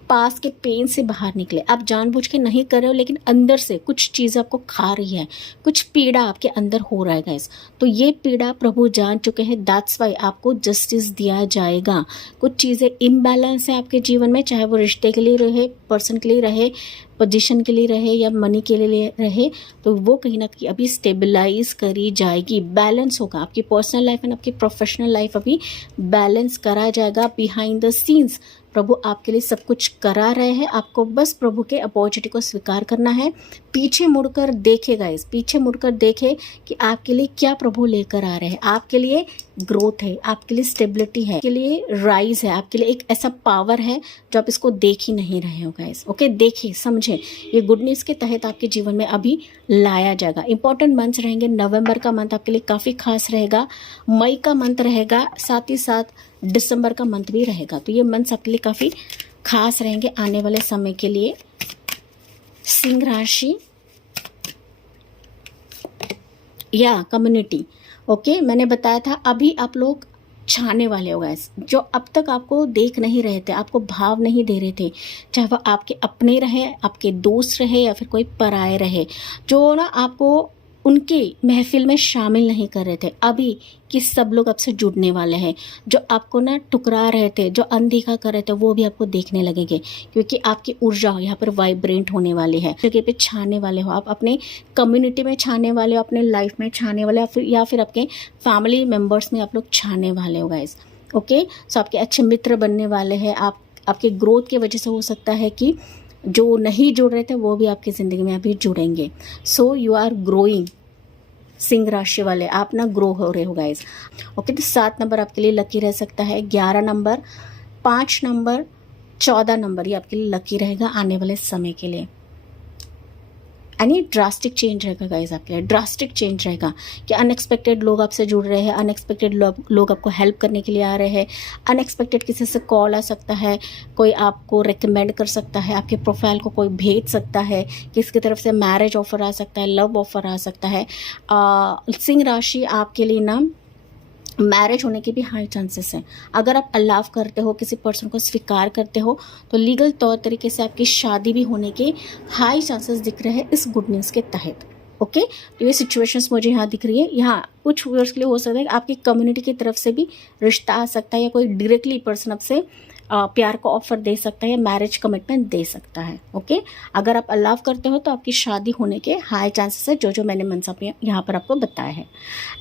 पास के पेन से बाहर निकले। आप जानबूझ के नहीं कर रहे हो, लेकिन अंदर से कुछ चीज़ आपको खा रही है, कुछ पीड़ा आपके अंदर हो रहा है गाइस। तो ये पीड़ा प्रभु जान चुके हैं, दैट्स वाई आपको जस्टिस दिया जाएगा। कुछ चीज़ें इम्बैलेंस है आपके जीवन में, चाहे वो रिश्ते के लिए रहे, पर्सन के लिए रहे, पोजीशन के लिए रहे, या मनी के लिए रहे, तो वो कहीं ना कहीं अभी स्टेबलाइज करी जाएगी, बैलेंस होगा। आपकी पर्सनल लाइफ एंड आपकी प्रोफेशनल लाइफ अभी बैलेंस करा जाएगा। बिहाइंड द सीन्स प्रभु आपके लिए सब कुछ करा रहे हैं, आपको बस प्रभु के अपॉर्चुनिटी को स्वीकार करना है। पीछे मुड़कर देखे गाइस, पीछे मुड़कर देखे कि आपके लिए क्या प्रभु लेकर आ रहे हैं। आपके लिए ग्रोथ है, आपके लिए स्टेबिलिटी है, आपके लिए राइज है, आपके लिए एक ऐसा पावर है जो आप इसको देख ही नहीं रहे हो गाइस। ओके, देखिए, समझे, ये गुड न्यूज़ के तहत आपके जीवन में अभी लाया जाएगा। इंपॉर्टेंट मंथ्स रहेंगे। नवंबर का मंथ आपके लिए काफ़ी खास रहेगा, मई का मंथ रहेगा, साथ ही साथ दिसंबर का मंथ भी रहेगा। तो ये मंथ्स आपके लिए काफ़ी खास रहेंगे आने वाले समय के लिए। सिंह राशि या कम्युनिटी, ओके, मैंने बताया था अभी आप लोग छाने वाले हो गाइस, जो अब तक आपको देख नहीं रहे थे, आपको भाव नहीं दे रहे थे, चाहे वह आपके अपने रहे, आपके दोस्त रहे, या फिर कोई पराए रहे, जो ना आपको उनकी महफिल में शामिल नहीं कर रहे थे, अभी कि सब लोग आपसे जुड़ने वाले हैं। जो आपको ना ठुकरा रहे थे, जो अनदेखा कर रहे थे, वो भी आपको देखने लगेंगे, क्योंकि आपकी ऊर्जा यहाँ पर वाइब्रेंट होने वाली है। जगह पे छाने वाले हो आप, अपने कम्युनिटी में छाने वाले हो, अपने लाइफ में छाने वाले हो, या फिर आपके फैमिली मेम्बर्स में आप लोग छाने वाले हो गाइस। ओके, सो आपके अच्छे मित्र बनने वाले हैं। आपके ग्रोथ की वजह से हो सकता है कि जो नहीं जुड़ रहे थे वो भी आपकी ज़िंदगी में अभी जुड़ेंगे। So you are growing. सिंह राशि वाले आप ना ग्रो हो रहे हो गाइस। ओके, तो 7 नंबर आपके लिए लकी रह सकता है, 11 नंबर, 5 नंबर, 14 नंबर ये आपके लिए लकी रहेगा आने वाले समय के लिए। यानी ड्रास्टिक चेंज रहेगा गाइस, आपके लिए ड्रास्टिक चेंज रहेगा कि अनएक्सपेक्टेड लोग आपसे जुड़ रहे हैं, अनएक्सपेक्टेड लोग आपको हेल्प करने के लिए आ रहे हैं, अनएक्सपेक्टेड किसी से कॉल आ सकता है, कोई आपको रिकमेंड कर सकता है, आपके प्रोफाइल को कोई भेज सकता है, किसी की तरफ से मैरिज ऑफर आ सकता है, लव ऑफर आ सकता है। सिंह राशि आपके लिए ना मैरिज होने के भी हाई चांसेस हैं। अगर आप अलाव करते हो, किसी पर्सन को स्वीकार करते हो, तो लीगल तौर तरीके से आपकी शादी भी होने के हाई चांसेस दिख रहे हैं इस गुड न्यूज़ के तहत। ओके, तो ये सिचुएशंस मुझे यहाँ दिख रही है। यहाँ कुछ व्यूअर्स के लिए हो सकता है कि आपकी कम्युनिटी की तरफ से भी रिश्ता आ सकता है, या कोई डायरेक्टली पर्सन आपसे प्यार का ऑफर दे सकता है या मैरिज कमिटमेंट दे सकता है। ओके, अगर आप अलाव करते हो तो आपकी शादी होने के हाई चांसेस है, जो मैंने मनसा यहाँ पर आपको बताया है।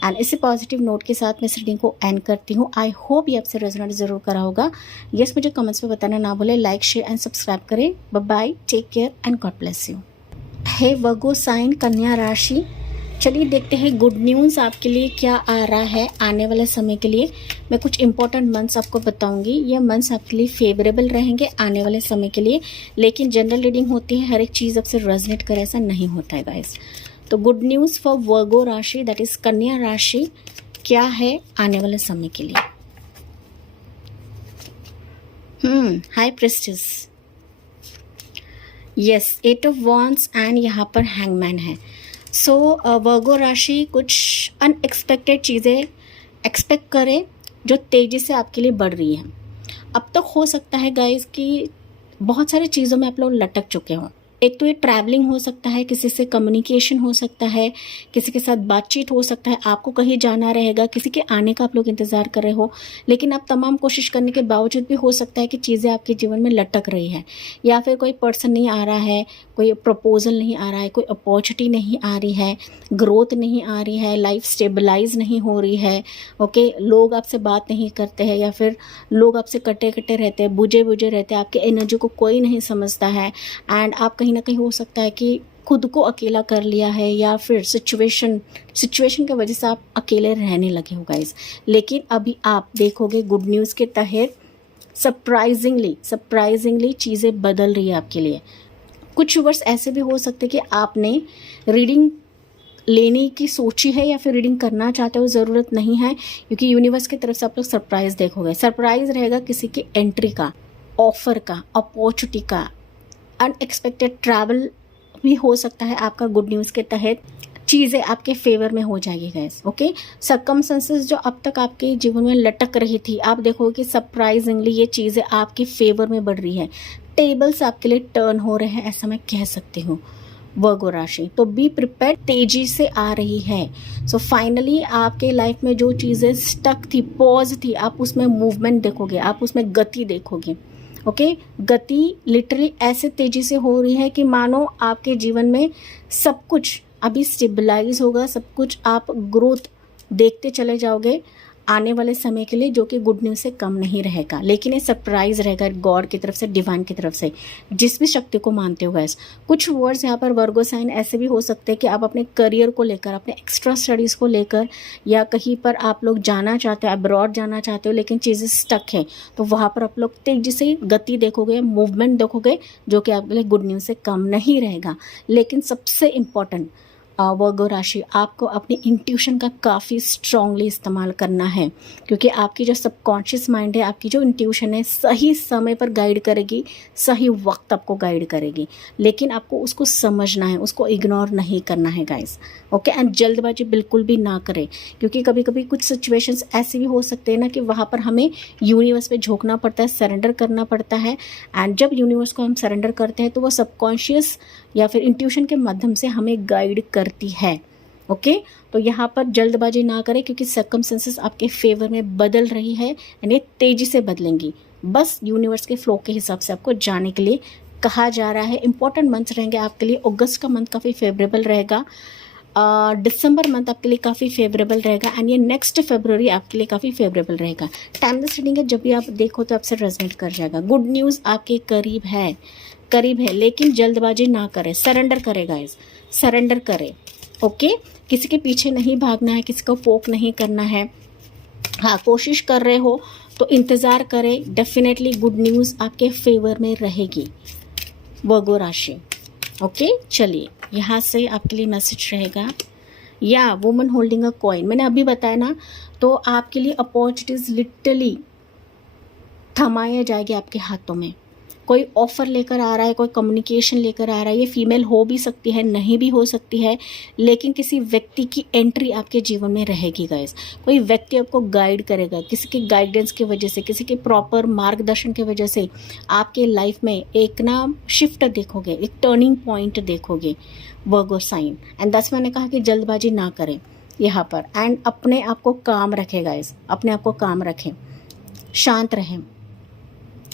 एंड इसी पॉजिटिव नोट के साथ मैं इस रीडिंग को एंड करती हूँ। आई होप ये आपसे रेजोनेट जरूर करा होगा। यस, मुझे कमेंट्स में बताना ना भूले। लाइक, शेयर एंड सब्सक्राइब करें। Bye bye, take care and God bless you. Hey Virgo sign, कन्या राशि, चलिए देखते हैं गुड न्यूज़ आपके लिए क्या आ रहा है आने वाले समय के लिए। मैं कुछ इंपॉर्टेंट मंथ्स आपको बताऊंगी, ये मंथ्स आपके लिए फेवरेबल रहेंगे आने वाले समय के लिए। लेकिन जनरल रीडिंग होती है, हर एक चीज़ आपसे रेजोनेट करे ऐसा नहीं होता है गाइस। तो गुड न्यूज़ फॉर वर्गो राशि, दैट इज कन्या राशि, क्या है आने वाले समय के लिए। High prestige, yes, 8 of wands and यहाँ पर हैंगमैन है। सो वर्गो राशि कुछ अनएक्सपेक्टेड चीज़ें एक्सपेक्ट करें जो तेज़ी से आपके लिए बढ़ रही हैं। अब तक हो सकता है गाइस कि बहुत सारी चीज़ों में आप लोग लटक चुके हों। एक तो ये ट्रैवलिंग हो सकता है, किसी से कम्युनिकेशन हो सकता है, किसी के साथ बातचीत हो सकता है, आपको कहीं जाना रहेगा, किसी के आने का आप लोग इंतज़ार कर रहे हो, लेकिन आप तमाम कोशिश करने के बावजूद भी हो सकता है कि चीज़ें आपके जीवन में लटक रही है, या फिर कोई पर्सन नहीं आ रहा है, कोई प्रपोजल नहीं आ रहा है, कोई अपॉर्चुनिटी नहीं आ रही है, ग्रोथ नहीं आ रही है, लाइफ स्टेबलाइज नहीं हो रही है। ओके, लोग आपसे बात नहीं करते हैं, या फिर लोग आपसे कटे कटे रहते हैं, बुझे बुझे रहते हैं, आपकी एनर्जी को कोई नहीं समझता है। एंड आप कहीं ना कहीं हो सकता है कि खुद को अकेला कर लिया है, या फिर सिचुएशन की वजह से आप अकेले रहने लगे हो गाइस। लेकिन अभी आप देखोगे गुड न्यूज़ के तहत सरप्राइजिंगली चीज़ें बदल रही है आपके लिए। कुछ वर्ष ऐसे भी हो सकते कि आपने रीडिंग लेने की सोची है या फिर रीडिंग करना चाहते हो, ज़रूरत नहीं है, क्योंकि यूनिवर्स की तरफ से आप लोग सरप्राइज देखोगे। सरप्राइज रहेगा किसी की एंट्री का, ऑफर का, अपॉर्चुनिटी का, अनएक्सपेक्टेड ट्रैवल भी हो सकता है आपका गुड न्यूज़ के तहत। चीज़ें आपके फेवर में हो जाएगी गैस। ओके, सर्कमस्टेंसेस जो अब तक आपके जीवन में लटक रही थी, आप देखोगे कि सरप्राइजिंगली ये चीज़ें आपके फेवर में बढ़ रही है। टेबल्स आपके लिए टर्न हो रहे हैं, ऐसा मैं कह सकती हूँ वर्गो राशि। तो बी प्रिपेयर, तेजी से आ रही है। सो फाइनली आपके लाइफ में जो चीज़ें स्टक थी, पॉज थी, आप उसमें मूवमेंट देखोगे, आप उसमें गति देखोगे। ओके, गति लिटरली ऐसे तेजी से हो रही है कि मानो आपके जीवन में सब कुछ अभी स्टेबलाइज होगा, सब कुछ आप ग्रोथ देखते चले जाओगे आने वाले समय के लिए, जो कि गुड न्यूज़ से कम नहीं रहेगा। लेकिन ये सरप्राइज रहेगा गॉड की तरफ से, डिवाइन की तरफ से, जिस भी शक्ति को मानते हो गैस। कुछ वर्ड्स यहाँ पर वर्गो साइन ऐसे भी हो सकते हैं कि आप अपने करियर को लेकर, अपने एक्स्ट्रा स्टडीज़ को लेकर, या कहीं पर आप लोग जाना चाहते हो, अब्रॉड जाना चाहते हो, लेकिन चीज़ें स्टक है, तो वहाँ पर आप लोग तेजी से गति देखोगे, मूवमेंट देखोगे, जो कि आपके लिए गुड न्यूज़ से कम नहीं रहेगा। लेकिन सबसे इम्पॉर्टेंट वर्गो राशि, आपको अपनी इंट्यूशन का काफ़ी स्ट्रांगली इस्तेमाल करना है, क्योंकि आपकी जो सबकॉन्शियस माइंड है, आपकी जो इंट्यूशन है, सही समय पर गाइड करेगी, सही वक्त आपको गाइड करेगी। लेकिन आपको उसको समझना है, उसको इग्नोर नहीं करना है गाइस। ओके, एंड जल्दबाजी बिल्कुल भी ना करें, क्योंकि कभी कभी कुछ सिचुएशंस ऐसे भी हो सकते हैं ना कि वहाँ पर हमें यूनिवर्स पे झोंकना पड़ता है, सरेंडर करना पड़ता है। एंड जब यूनिवर्स को हम सरेंडर करते हैं तो वो सबकॉन्शियस या फिर इंट्यूशन के माध्यम से हमें गाइड करती है। ओके तो यहाँ पर जल्दबाजी ना करें क्योंकि सर्कमस्टेंसेस आपके फेवर में बदल रही है, यानी तेजी से बदलेंगी। बस यूनिवर्स के फ्लो के हिसाब से आपको जाने के लिए कहा जा रहा है। इंपॉर्टेंट मंथ रहेंगे आपके लिए। अगस्त का मंथ काफ़ी फेवरेबल रहेगा, दिसंबर मंथ आपके लिए काफ़ी फेवरेबल रहेगा, एंड ये नेक्स्ट फरवरी आपके लिए काफ़ी फेवरेबल रहेगा। टाइमलेस रीडिंग है, जब भी आप देखो तो आपसे रेजोनेट कर जाएगा। गुड न्यूज़ आपके करीब है, लेकिन जल्दबाजी ना करें, सरेंडर करें गाइस, सरेंडर करें। ओके किसी के पीछे नहीं भागना है, किसी को पोक नहीं करना है। हाँ कोशिश कर रहे हो तो इंतज़ार करें, डेफिनेटली गुड न्यूज़ आपके फेवर में रहेगी वर्गो राशि। ओके चलिए यहाँ से आपके लिए मैसेज रहेगा, या वुमन होल्डिंग अ कॉइन, मैंने अभी बताया ना, तो आपके लिए अपॉर्चुनिटीज लिटरली थमाए जाएगी आपके हाथों में। कोई ऑफर लेकर आ रहा है, कोई कम्युनिकेशन लेकर आ रहा है, ये फीमेल हो भी सकती है, नहीं भी हो सकती है, लेकिन किसी व्यक्ति की एंट्री आपके जीवन में रहेगी गाइस। कोई व्यक्ति आपको गाइड करेगा, किसी के गाइडेंस की वजह से, किसी के प्रॉपर मार्गदर्शन की वजह से आपके लाइफ में एक ना शिफ्ट देखोगे, एक टर्निंग पॉइंट देखोगे वर्गो साइन। एंड दस मैंने कहा कि जल्दबाजी ना करें यहाँ पर, एंड अपने आप को काम रखें गाइस, अपने आप को काम रखें, शांत रहें।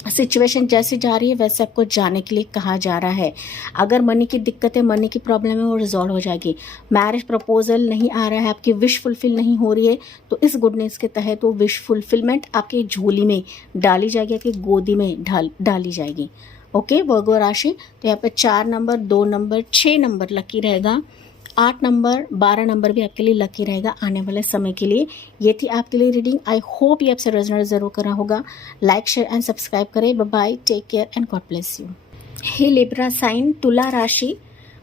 सिचुएशन जैसे जा रही है वैसे आपको जाने के लिए कहा जा रहा है। अगर मनी की दिक्कत है, मनी की प्रॉब्लम है, वो रिजॉल्व हो जाएगी। मैरिज प्रपोजल नहीं आ रहा है, आपकी विश फुलफिल नहीं हो रही है, तो इस गुडनेस के तहत वो विश फुलफिलमेंट आपकी झोली में डाली जाएगी, आपकी गोदी में डाली जाएगी। ओके वर्गो राशि, तो यहाँ पर 4 नंबर, 2 नंबर, 6 नंबर लकी रहेगा, 8 नंबर, 12 नंबर भी आपके लिए लकी रहेगा आने वाले समय के लिए। ये थी आपके लिए रीडिंग। आई होप ये आपसे रेजोनेट जरूर करा होगा। लाइक शेयर एंड सब्सक्राइब करें। Bye bye, take care and God bless you. Hey Libra sign, तुला राशि,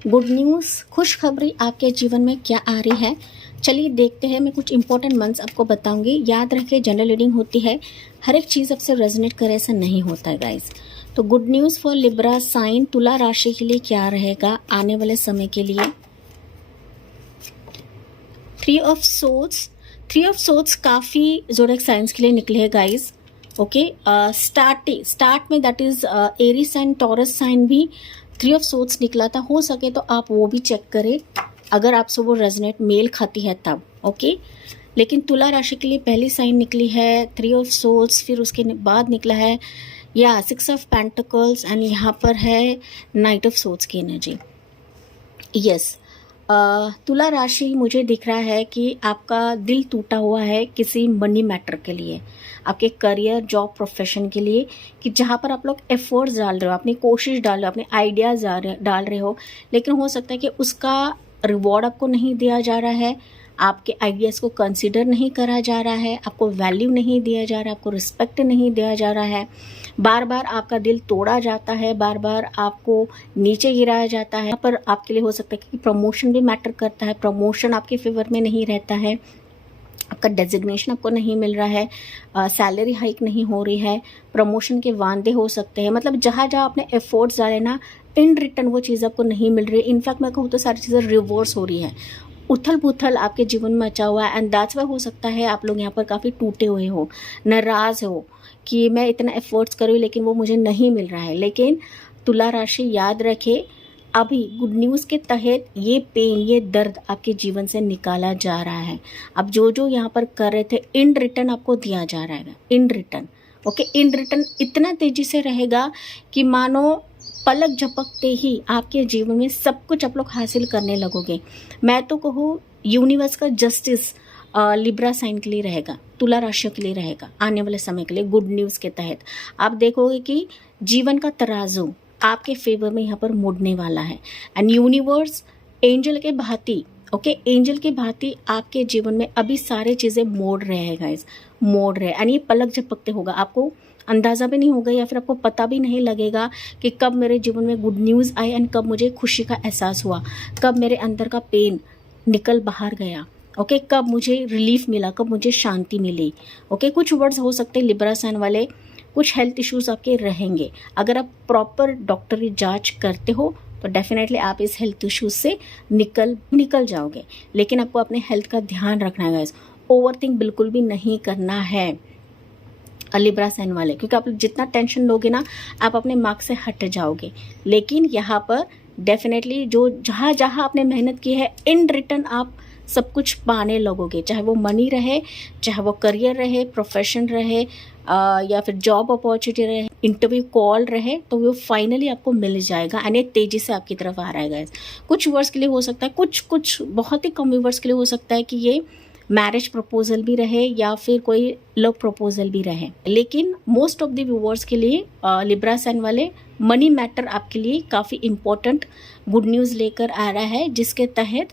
गुड न्यूज़, खुशखबरी आपके जीवन में क्या आ रही है, चलिए देखते हैं। मैं कुछ इंपॉर्टेंट मंथ्स आपको बताऊंगी। याद रखिए जनरल रीडिंग होती है, हर एक चीज़ आपसे रेजोनेट करे ऐसा नहीं होता है गाइज। तो good news for Libra sign, तुला राशि के लिए क्या रहेगा आने वाले समय के लिए। 3 ऑफ सोर्ट्स काफ़ी ज़ोडिएक साइंस के लिए निकले हैं गाइज। ओके स्टार्ट में that is Aries sign, Taurus sign भी 3 ऑफ सोर्ट्स निकला था। हो सके तो आप वो भी चेक करें अगर आपसे वो रेजोनेट मेल खाती है तब। ओके लेकिन तुला राशि के लिए पहली साइन निकली है 3 ऑफ सोर्ट्स, फिर उसके बाद निकला है या 6 ऑफ पेंटिकल्स, एंड यहाँ पर है नाइट ऑफ सोर्ट्स की एनर्जी। यस तुला राशि, मुझे दिख रहा है कि आपका दिल टूटा हुआ है किसी मनी मैटर के लिए, आपके करियर, जॉब, प्रोफेशन के लिए, कि जहाँ पर आप लोग एफर्ट्स डाल रहे हो, अपनी कोशिश डाल रहे हो, अपने आइडियाज़ डाल रहे हो, लेकिन हो सकता है कि उसका रिवॉर्ड आपको नहीं दिया जा रहा है, आपके आइडियाज़ को कंसिडर नहीं करा जा रहा है, आपको वैल्यू नहीं दिया जा रहा है, आपको रिस्पेक्ट नहीं दिया जा रहा है, बार बार आपका दिल तोड़ा जाता है, बार बार आपको नीचे गिराया जाता है। पर आपके लिए हो सकता है कि प्रमोशन भी मैटर करता है, प्रमोशन आपके फेवर में नहीं रहता है, आपका डेजिग्नेशन आपको नहीं मिल रहा है, सैलरी हाइक नहीं हो रही है, प्रमोशन के वादे हो सकते हैं। मतलब जहाँ जहाँ आपने एफर्ट्स डाले ना, इन रिटर्न वो चीज़ आपको नहीं मिल रही है। इनफैक्ट मैं कहूँ तो सारी चीज़ें रिवर्स हो रही है, उथल पुथल आपके जीवन में मचा हुआ है। एंड दैट्स वाई हो सकता है आप लोग यहाँ पर काफ़ी टूटे हुए हो, नाराज़ हो कि मैं इतना एफर्ट्स करूँ लेकिन वो मुझे नहीं मिल रहा है। लेकिन तुला राशि याद रखे, अभी गुड न्यूज़ के तहत ये पेन, ये दर्द आपके जीवन से निकाला जा रहा है। अब जो जो यहाँ पर कर रहे थे, इन रिटर्न आपको दिया जा रहा है, in return. Okay in return इतना तेजी से रहेगा कि मानो पलक झपकते ही आपके जीवन में सब कुछ आप लोग हासिल करने लगोगे। मैं तो कहूँ यूनिवर्स का जस्टिस लिब्रा साइन के लिए रहेगा, तुला राशि के लिए रहेगा आने वाले समय के लिए। गुड न्यूज़ के तहत आप देखोगे कि जीवन का तराजू आपके फेवर में यहाँ पर मुड़ने वाला है। एंड यूनिवर्स एंजल के भांति, ओके एंजल के भांति आपके जीवन में अभी सारे चीज़ें मोड़ रहे हैं गाइज, मोड़ रहे हैं। एंड ये पलक झपकते होगा, आपको अंदाज़ा भी नहीं होगा या फिर आपको पता भी नहीं लगेगा कि कब मेरे जीवन में गुड न्यूज़ आई एंड कब मुझे खुशी का एहसास हुआ, कब मेरे अंदर का पेन निकल बाहर गया। ओके कब मुझे रिलीफ मिला, कब मुझे शांति मिली। ओके कुछ वर्ड्स हो सकते हैं लिब्रा साइन वाले, कुछ हेल्थ इश्यूज आपके रहेंगे। अगर आप प्रॉपर डॉक्टरी जांच करते हो तो डेफिनेटली आप इस हेल्थ इश्यूज से निकल जाओगे। लेकिन आपको अपने हेल्थ का ध्यान रखना है गाइस, ओवरथिंक बिल्कुल भी नहीं करना है लिब्रा साइन वाले, क्योंकि आप जितना टेंशन लोगे ना आप अपने मार्क से हट जाओगे। लेकिन यहाँ पर डेफिनेटली जो जहाँ जहाँ आपने मेहनत की है, इन रिटर्न आप सब कुछ पाने लगोगे, चाहे वो मनी रहे, चाहे वो करियर रहे, प्रोफेशन रहे, या फिर जॉब अपॉर्चुनिटी रहे, इंटरव्यू कॉल रहे, तो वो फाइनली आपको मिल जाएगा एंड ये तेज़ी से आपकी तरफ आ रहा है गाइस। कुछ व्यूअर्स के लिए हो सकता है, कुछ बहुत ही कम व्यूअर्स के लिए हो सकता है कि ये मैरिज प्रपोजल भी रहे या फिर कोई लव प्रपोजल भी रहे, लेकिन मोस्ट ऑफ द व्यूअर्स के लिए लिब्रा साइन वाले मनी मैटर आपके लिए काफ़ी इम्पोर्टेंट गुड न्यूज़ लेकर आ रहा है, जिसके तहत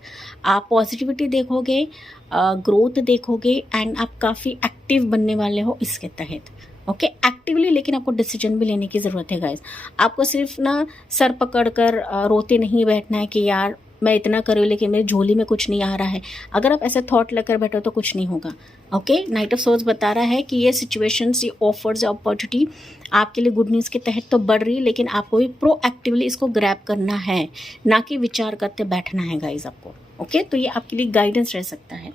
आप पॉजिटिविटी देखोगे, ग्रोथ देखोगे एंड आप काफ़ी एक्टिव बनने वाले हो इसके तहत। ओके, एक्टिवली, लेकिन आपको डिसीजन भी लेने की ज़रूरत है गाइस। आपको सिर्फ ना सर पकड़ कर रोते नहीं बैठना है कि यार मैं इतना करूँ लेकिन मेरी झोली में कुछ नहीं आ रहा है। अगर आप ऐसे थॉट लेकर बैठो तो कुछ नहीं होगा। ओके, नाइट ऑफ सोर्ड्स बता रहा है कि ये सिचुएशंस, ये ऑफर्स, अपॉर्चुनिटी आपके लिए गुड न्यूज़ के तहत तो बढ़ रही है, लेकिन आपको भी प्रोएक्टिवली इसको ग्रैब करना है, ना कि विचार करते बैठना है गाइज आपको। ओके, तो ये आपके लिए गाइडेंस रह सकता है।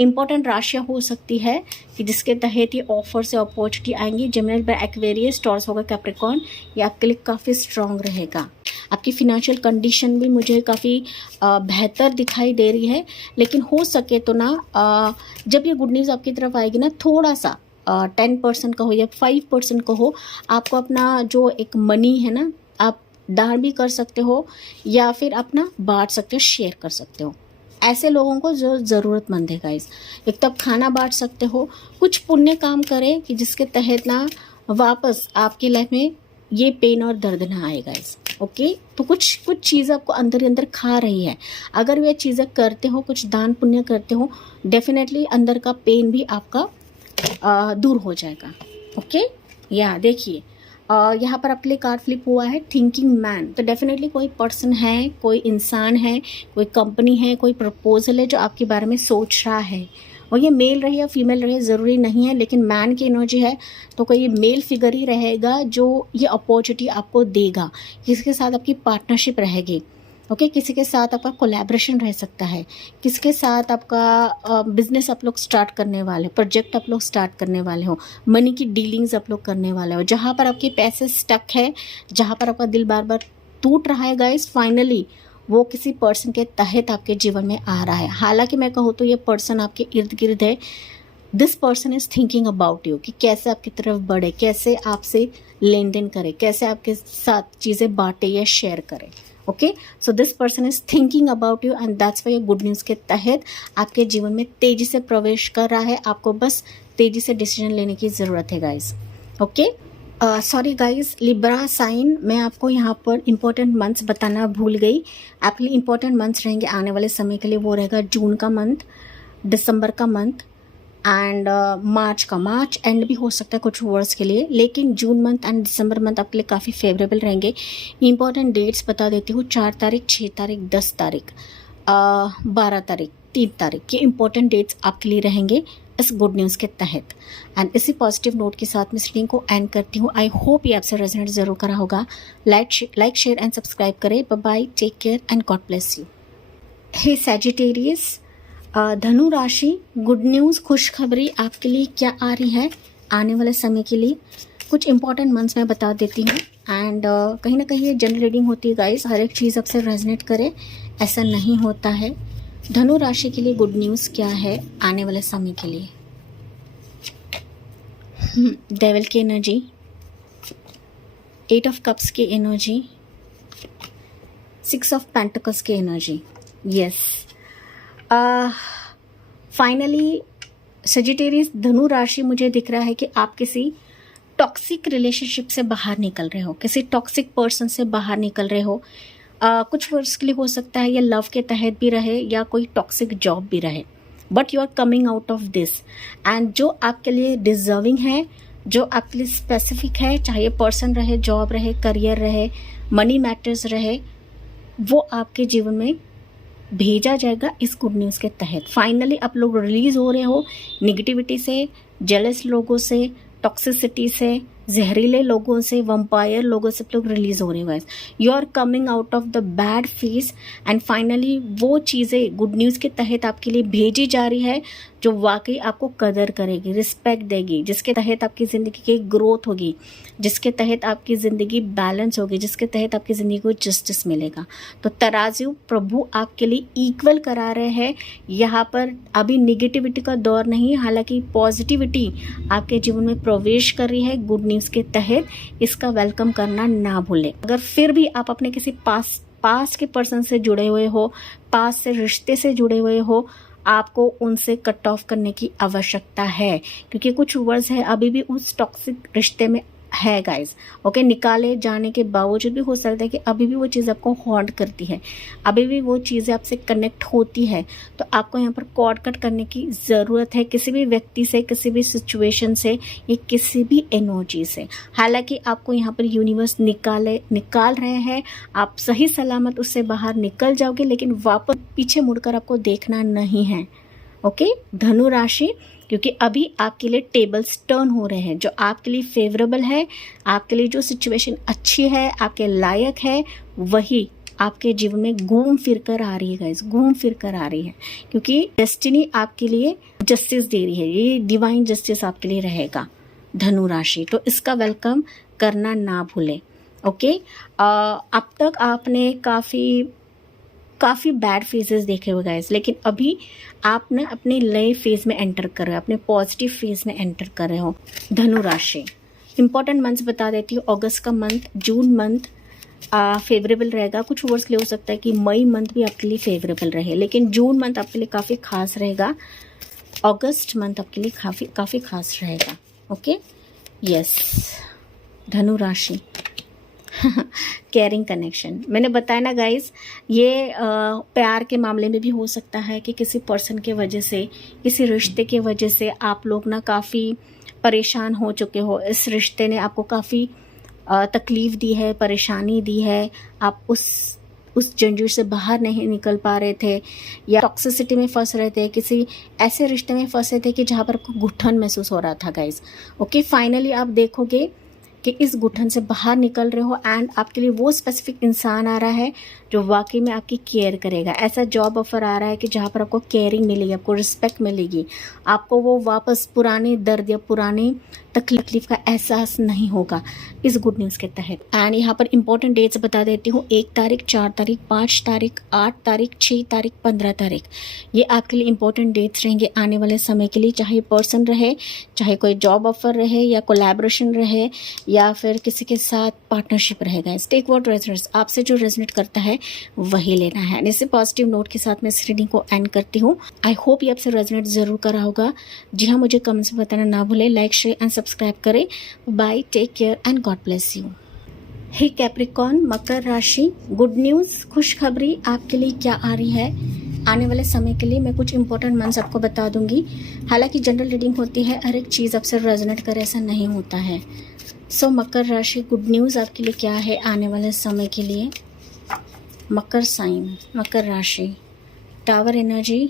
इंपॉर्टेंट राशियाँ हो सकती है कि जिसके तहत ये ऑफर से अपॉर्चुनिटी आएंगी। जेमिनी बाय एक्वेरियस, टॉरस होगा कैप्रिकॉर्न, ये आपके लिए काफ़ी स्ट्रांग रहेगा। आपकी फिनेंशियल कंडीशन भी मुझे काफ़ी बेहतर दिखाई दे रही है, लेकिन हो सके तो ना जब ये गुड न्यूज़ आपकी तरफ आएगी ना, थोड़ा सा 10% का हो या 5% का हो, आपको अपना जो एक मनी है ना, आप दान भी कर सकते हो या फिर अपना बांट सकते हो, शेयर कर सकते हो ऐसे लोगों को जो ज़रूरतमंद है गाइस। एक तो आप खाना बांट सकते हो, कुछ पुण्य काम करें कि जिसके तहत ना वापस आपकी लाइफ में ये पेन और दर्द ना आए गाइस। ओके, तो कुछ चीज़ आपको अंदर ही अंदर खा रही है। अगर वे चीज़ें करते हो, कुछ दान पुण्य करते हो, डेफिनेटली अंदर का पेन भी आपका दूर हो जाएगा। ओके, या देखिए यहाँ पर आपके लिए कार्ड फ्लिप हुआ है थिंकिंग मैन। तो डेफिनेटली कोई पर्सन है, कोई इंसान है, कोई कंपनी है, कोई प्रपोजल है जो आपके बारे में सोच रहा है, और ये मेल रहे या फीमेल रहे ज़रूरी नहीं है, लेकिन मैन की एनर्जी है तो कोई मेल फिगर ही रहेगा जो ये अपॉर्चुनिटी आपको देगा, जिसके साथ आपकी पार्टनरशिप रहेगी। ओके, किसी के साथ आपका कोलैबोरेशन रह सकता है, किसके साथ आपका बिजनेस आप लोग स्टार्ट करने वाले हो, प्रोजेक्ट आप लोग स्टार्ट करने वाले हो, मनी की डीलिंग्स आप लोग करने वाले हो। जहाँ पर आपके पैसे स्टक है, जहाँ पर आपका दिल बार बार टूट रहा है गाइस, फाइनली वो किसी पर्सन के तहत आपके जीवन में आ रहा है। हालांकि मैं कहूँ तो ये पर्सन आपके इर्द गिर्द है। This person is thinking about you कि कैसे आपकी तरफ बढ़े, कैसे आपसे लेन देन करे, कैसे आपके साथ चीज़ें बांटे या शेयर करे। Okay, so this person is thinking about you and that's why good news के तहत आपके जीवन में तेज़ी से प्रवेश कर रहा है। आपको बस तेज़ी से डिसीजन लेने की ज़रूरत है guys. Okay, sorry guys, Libra sign मैं आपको यहाँ पर इंपॉर्टेंट मंथ्स बताना भूल गई। आपके लिए इंपॉर्टेंट मंथ्स रहेंगे आने वाले समय के लिए, वो रहेगा जून का मंथ, दिसंबर का मंथ एंड मार्च एंड भी हो सकता है कुछ वर्ड्स के लिए, लेकिन जून मंथ एंड दिसंबर मंथ आपके लिए काफ़ी फेवरेबल रहेंगे। इंपॉर्टेंट डेट्स बता देती हूँ, 4 तारीख, 6 तारीख, 10 तारीख, 12 तारीख, 3 तारीख, ये इंपॉर्टेंट डेट्स आपके लिए रहेंगे इस गुड न्यूज़ के तहत। एंड इसी पॉजिटिव नोट के साथ मैं इस रीडिंग को एंड करती हूँ। आई होप ये आपसे रेजोनेट जरूर करा होगा। लाइक शेयर एंड सब्सक्राइब करें। Bye bye, take care and God bless you. Hey Sagittarius, धनु राशि, गुड न्यूज़, खुशखबरी आपके लिए क्या आ रही है आने वाले समय के लिए। कुछ इंपॉर्टेंट मंथ्स मैं बता देती हूँ एंड कहीं ना कहीं ये जनरल रीडिंग होती है गाइस, हर एक चीज़ आपसे रेजोनेट करे ऐसा नहीं होता है। धनु राशि के लिए गुड न्यूज़ क्या है आने वाले समय के लिए। डेविल की एनर्जी, 8 ऑफ कप्स की एनर्जी, 6 ऑफ पेंटिकल्स की एनर्जी। यस, फाइनली सजिटेरियस धनु राशि, मुझे दिख रहा है कि आप किसी टॉक्सिक रिलेशनशिप से बाहर निकल रहे हो, किसी टॉक्सिक पर्सन से बाहर निकल रहे हो। कुछ वर्ष के लिए हो सकता है ये लव के तहत भी रहे या कोई टॉक्सिक जॉब भी रहे, but you are coming out of this and जो आपके लिए डिजर्विंग है, जो आपके लिए स्पेसिफिक है, चाहे पर्सन रहे, जॉब रहे, करियर रहे, मनी मैटर्स रहे, वो आपके जीवन में भेजा जाएगा इस गुड न्यूज़ के तहत। फाइनली आप लोग रिलीज हो रहे हो निगेटिविटी से, जेलस लोगों से, टॉक्सिसिटी से, जहरीले लोगों से, वम्पायर लोगों से लोग रिलीज हो रहे हैं guys. You are coming out of the bad phase and finally वो चीज़ें गुड न्यूज़ के तहत आपके लिए भेजी जा रही है जो वाकई आपको कदर करेगी, रिस्पेक्ट देगी, जिसके तहत आपकी ज़िंदगी की ग्रोथ होगी, जिसके तहत आपकी ज़िंदगी बैलेंस होगी, जिसके तहत आपकी ज़िंदगी को जस्टिस मिलेगा। तो तराजू प्रभु आपके लिए इक्वल करा रहे हैं। यहाँ पर अभी निगेटिविटी का दौर नहीं, हालांकि पॉजिटिविटी आपके जीवन में प्रवेश कर रही है गुड न्यूज़ के तहत। इसका वेलकम करना ना भूलें। अगर फिर भी आप अपने किसी पास्ट के पर्सन से जुड़े हुए हो, पास्ट से रिश्ते से जुड़े हुए हो, आपको उनसे कट ऑफ करने की आवश्यकता है, क्योंकि कुछ वर्ड्स है अभी भी उस टॉक्सिक रिश्ते में है गाइस। ओके, निकाले जाने के बावजूद भी हो सकता है कि अभी भी वो चीज़ आपको हॉन्ट करती है, अभी भी वो चीज़ें आपसे कनेक्ट होती है। तो आपको यहाँ पर कॉर्ड कट करने की ज़रूरत है, किसी भी व्यक्ति से, किसी भी सिचुएशन से, या किसी भी एनर्जी से। हालांकि आपको यहाँ पर यूनिवर्स निकाल रहे हैं, आप सही सलामत उससे बाहर निकल जाओगे, लेकिन वापस पीछे मुड़कर आपको देखना नहीं है। ओके, धनु राशि, क्योंकि अभी आपके लिए टेबल्स टर्न हो रहे हैं। जो आपके लिए फेवरेबल है, आपके लिए जो सिचुएशन अच्छी है, आपके लायक है, वही आपके जीवन में घूम फिर कर आ रही है गाइस, घूम फिर कर आ रही है, क्योंकि डेस्टिनी आपके लिए जस्टिस दे रही है। ये डिवाइन जस्टिस आपके लिए रहेगा धनु राशि, तो इसका वेलकम करना ना भूलें। ओके, अब तक आपने काफ़ी बैड फेजेस देखे हुए गाइस, लेकिन अभी आप ना अपने नए फेज में एंटर कर रहे हो, अपने पॉजिटिव फेज में एंटर कर रहे हो धनु राशि। इंपॉर्टेंट मंथ्स बता देती हूँ। अगस्त का मंथ, जून मंथ फेवरेबल रहेगा। कुछ वर्ड्स के लिए हो सकता है कि मई मंथ भी आपके लिए फेवरेबल रहे, लेकिन जून मंथ आपके लिए काफ़ी खास रहेगा। अगस्त मंथ आपके लिए काफ़ी खास रहेगा। ओके, यस धनु राशि। केयरिंग कनेक्शन, मैंने बताया ना गाइस, ये प्यार के मामले में भी हो सकता है कि किसी पर्सन के वजह से, किसी रिश्ते के वजह से आप लोग ना काफ़ी परेशान हो चुके हो। इस रिश्ते ने आपको काफ़ी तकलीफ़ दी है, परेशानी दी है, आप उस जंजीर से बाहर नहीं निकल पा रहे थे, या टॉक्सिसिटी में फंस रहे थे, किसी ऐसे रिश्ते में फंसे थे कि जहाँ पर आपको घुटन महसूस हो रहा था गाइस। ओके, फाइनली आप देखोगे कि इस घुटन से बाहर निकल रहे हो एंड आपके लिए वो स्पेसिफिक इंसान आ रहा है जो वाकई में आपकी केयर करेगा। ऐसा जॉब ऑफर आ रहा है कि जहाँ पर आपको केयरिंग मिलेगी, आपको रिस्पेक्ट मिलेगी, आपको वो वापस पुराने दर्द या पुराने तकलीफ का एहसास नहीं होगा इस गुड न्यूज़ के तहत। एंड यहाँ पर इंपॉर्टेंट डेट्स बता देती हूँ। 1 तारीख, 4 तारीख, 5 तारीख, 8 तारीख, 6 तारीख, 15 तारीख, ये आपके लिए इंपॉर्टेंट डेट्स रहेंगे आने वाले समय के लिए। चाहे पर्सन रहे, चाहे कोई जॉब ऑफर रहे, या कोलैबोरेशन रहे, या फिर किसी के साथ पार्टनरशिप रहेगा। टेक व्हाट रेजोनेट्स, आपसे जो रेजोनेट करता है वही लेना है। इसी पॉजिटिव नोट के साथ मैं इस रीडिंग को एंड करती हूँ। आई होप ये आपसे रेजोनेट जरूर करा होगा। जी हाँ, मुझे कमेंट्स में बताना ना भूलें, लाइक शेयर एंड सब्सक्राइब करें। Bye, take care and God bless you. Hey Capricorn, मकर राशि, गुड न्यूज़, खुशखबरी आपके लिए क्या आ रही है आने वाले समय के लिए। मैं कुछ इंपॉर्टेंट मंथ्स आपको बता दूंगी। हालांकि जनरल रीडिंग होती है, हर एक चीज़ आपसे रेजोनेट करे ऐसा नहीं होता है। सो मकर राशि, गुड न्यूज़ आपके लिए क्या है आने वाले समय के लिए। मकर साइन, मकर राशि, tower energy,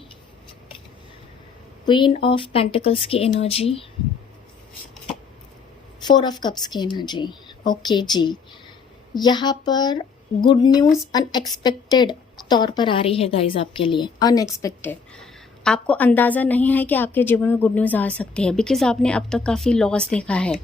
queen of pentacles की एनर्जी, 4 ऑफ कप्स की एनर्जी। ओके जी, यहाँ पर गुड न्यूज़ अनएक्सपेक्टेड तौर पर आ रही है गाइज आपके लिए। अनएक्सपेक्टेड, आपको अंदाज़ा नहीं है कि आपके जीवन में गुड न्यूज़ आ सकती है, बिकॉज आपने अब तक काफ़ी लॉस देखा है।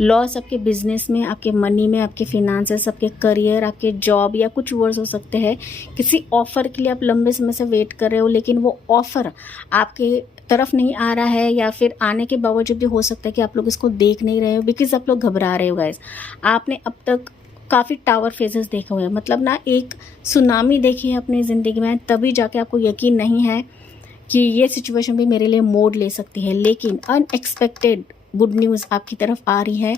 लॉस आपके बिजनेस में, आपके मनी में, आपके फिनेंसेस, आपके करियर, आपके जॉब, या कुछ वर्ड्स हो सकते हैं किसी ऑफर के लिए आप लंबे समय से वेट कर रहे हो, लेकिन वो ऑफर आपके तरफ नहीं आ रहा है, या फिर आने के बावजूद भी हो सकता है कि आप लोग इसको देख नहीं रहे हो, बिकॉज आप लोग घबरा रहे हो गाइज। आपने अब तक काफ़ी टावर फेजेस देखे हुए हैं, मतलब ना एक सुनामी देखी है अपनी ज़िंदगी में, तभी जाके आपको यकीन नहीं है कि ये सिचुएशन भी मेरे लिए मोड़ ले सकती है। लेकिन अनएक्सपेक्टेड गुड न्यूज़ आपकी तरफ आ रही है।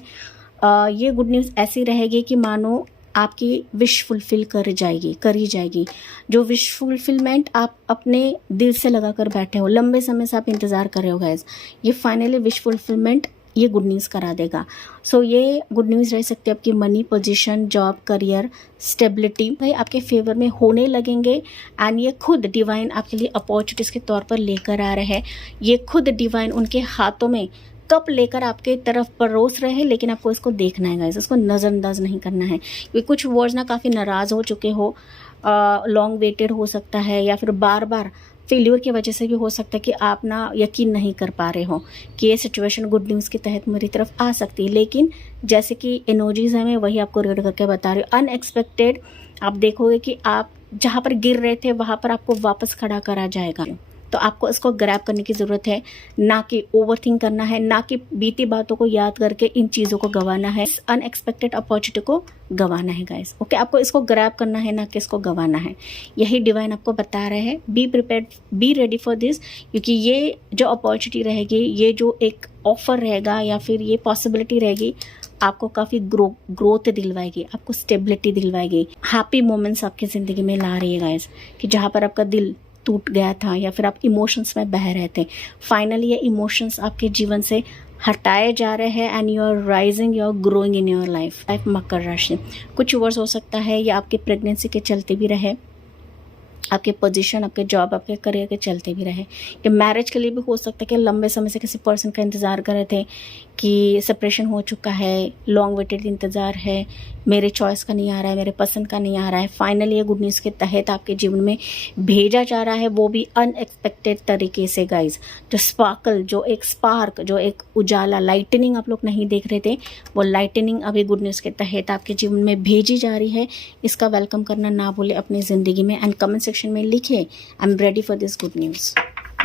ये गुड न्यूज़ ऐसी रहेगी कि मानो आपकी विश फुलफिल करी जाएगी। जो विश फुलफिलमेंट आप अपने दिल से लगा कर बैठे हो, लंबे समय से आप इंतज़ार कर रहे हो गाइस, ये फाइनली विश फुलफिलमेंट ये गुड न्यूज़ करा देगा। सो ये गुड न्यूज़ रह सकती है आपकी money position, job, career, stability भाई आपके फेवर में होने लगेंगे। एंड ये खुद डिवाइन आपके लिए अपॉर्चुनिटीज़ के तौर पर लेकर आ रहे हैं। ये खुद डिवाइन उनके हाथों में कप लेकर आपके तरफ परोस रहे हैं, लेकिन आपको इसको देखना है गाइस, इसको नज़रअंदाज नहीं करना है। क्योंकि कुछ वर्ड्स ना काफ़ी नाराज़ हो चुके हो, लॉन्ग वेटेड हो सकता है, या फिर बार बार फेल्यूर की वजह से भी हो सकता है कि आप ना यकीन नहीं कर पा रहे हो कि ये सिचुएशन गुड न्यूज़ के तहत मेरी तरफ आ सकती है। लेकिन जैसे कि इमोजीज़ है, मैं वही आपको रीड करके बता रही हूँ। अनएक्सपेक्टेड आप देखोगे कि आप जहाँ पर गिर रहे थे वहाँ पर आपको वापस खड़ा करा जाएगा। तो आपको इसको ग्रैब करने की ज़रूरत है, ना कि ओवरथिंक करना है, ना कि बीती बातों को याद करके इन चीज़ों को गंवाना है, अनएक्सपेक्टेड अपॉर्चुनिटी को गंवाना है गाइस। ओके, आपको इसको ग्रैब करना है, ना कि इसको गंवाना है। यही डिवाइन आपको बता रहे हैं। Be prepared, be ready for this, क्योंकि ये जो अपॉर्चुनिटी रहेगी, ये जो एक ऑफर रहेगा या फिर ये पॉसिबिलिटी रहेगी, आपको काफ़ी ग्रोथ दिलवाएगी, आपको स्टेबिलिटी दिलवाएगी, हैप्पी मोमेंट्स आपकी ज़िंदगी में ला रही है गाइस। कि जहाँ पर आपका दिल टूट गया था या फिर आप इमोशंस में बह रहे थे, फाइनली ये इमोशंस आपके जीवन से हटाए जा रहे हैं and you are rising, you are growing in your life. मकर राशि, कुछ वर्ष हो सकता है या आपकी प्रेगनेंसी के चलते भी रहे, आपके पोजीशन, आपके जॉब, आपके करियर के चलते भी रहे, कि मैरिज के लिए भी हो सकता है कि लंबे समय से किसी पर्सन का इंतज़ार कर रहे थे कि सेपरेशन हो चुका है, लॉन्ग वेटेड इंतज़ार है, मेरे चॉइस का नहीं आ रहा है, मेरे पसंद का नहीं आ रहा है, फाइनली ये गुड न्यूज़ के तहत आपके जीवन में भेजा जा रहा है, वो भी अनएक्सपेक्टेड तरीके से गाइज। जो स्पार्कल, जो एक स्पार्क, जो एक उजाला, लाइटनिंग आप लोग नहीं देख रहे थे, वो लाइटनिंग अभी गुड न्यूज़ के तहत आपके जीवन में भेजी जा रही है। इसका वेलकम करना ना भूले अपनी ज़िंदगी में, एंड कमेंट सेक्शन में लिखे I am ready for this good news.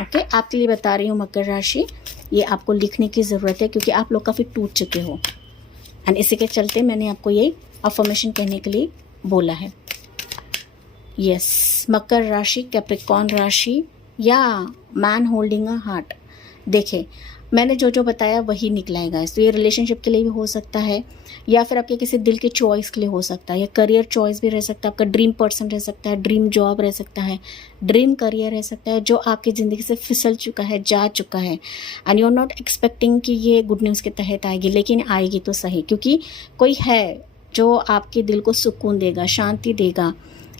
Okay, आपके लिए बता रही हूँ मकर राशि, ये आपको लिखने की ज़रूरत है क्योंकि आप लोग काफ़ी टूट चुके हो, एंड इसी के चलते मैंने आपको ये अफर्मेशन कहने के लिए बोला है। यस, मकर राशि, कैप्रिकॉर्न राशि या मैन होल्डिंग अ हार्ट। देखे, मैंने जो जो बताया वही निकला है गाइस। तो ये रिलेशनशिप के लिए भी हो सकता है, या फिर आपके किसी दिल के चॉइस के लिए हो सकता है, या करियर चॉइस भी रह सकता है, आपका ड्रीम पर्सन रह सकता है, ड्रीम जॉब रह सकता है, ड्रीम करियर रह सकता है, जो आपकी ज़िंदगी से फिसल चुका है, जा चुका है, and you are not expecting कि ये गुड न्यूज़ के तहत आएगी, लेकिन आएगी तो सही, क्योंकि कोई है जो आपके दिल को सुकून देगा, शांति देगा,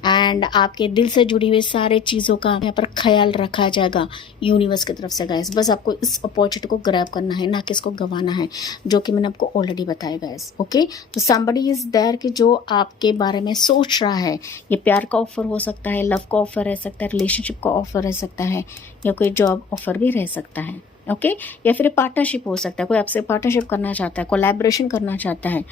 एंड आपके दिल से जुड़ी हुई सारे चीज़ों का यहाँ पर ख्याल रखा जाएगा यूनिवर्स की तरफ से गाइस। बस आपको इस अपॉर्चुनिटी को ग्रैब करना है, ना कि इसको गंवाना है, जो कि मैंने आपको ऑलरेडी बताया गाइस। ओके, तो समबडी इज देयर कि जो आपके बारे में सोच रहा है। ये प्यार का ऑफर हो सकता है, लव का ऑफर रह सकता है, रिलेशनशिप का ऑफर रह सकता है, या कोई जॉब ऑफर भी रह सकता है। ओके, या फिर पार्टनरशिप हो सकता है, कोई आपसे पार्टनरशिप करना चाहता है, कोलैबोरेशन करना चाहता है।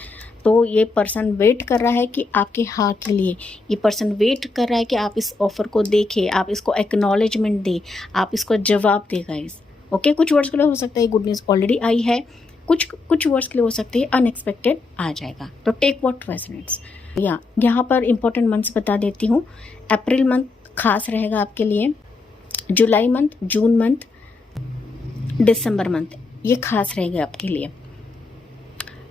तो ये पर्सन वेट कर रहा है कि आपके हाँ के लिए, ये पर्सन वेट कर रहा है कि आप इस ऑफर को देखें, आप इसको एक्नॉलेजमेंट दें, आप इसको जवाब दें गाइस। ओके, कुछ वर्ड्स के लिए हो सकता है गुड न्यूज़ ऑलरेडी आई है, कुछ वर्ड्स के लिए हो सकता है अनएक्सपेक्टेड आ जाएगा। तो टेक व्हाट रेजोनेट्स। यहाँ पर इंपॉर्टेंट मंथ्स बता देती हूँ। अप्रैल मंथ खास रहेगा आपके लिए, जुलाई मंथ, जून मंथ, दिसंबर मंथ, ये खास रहेगा आपके लिए।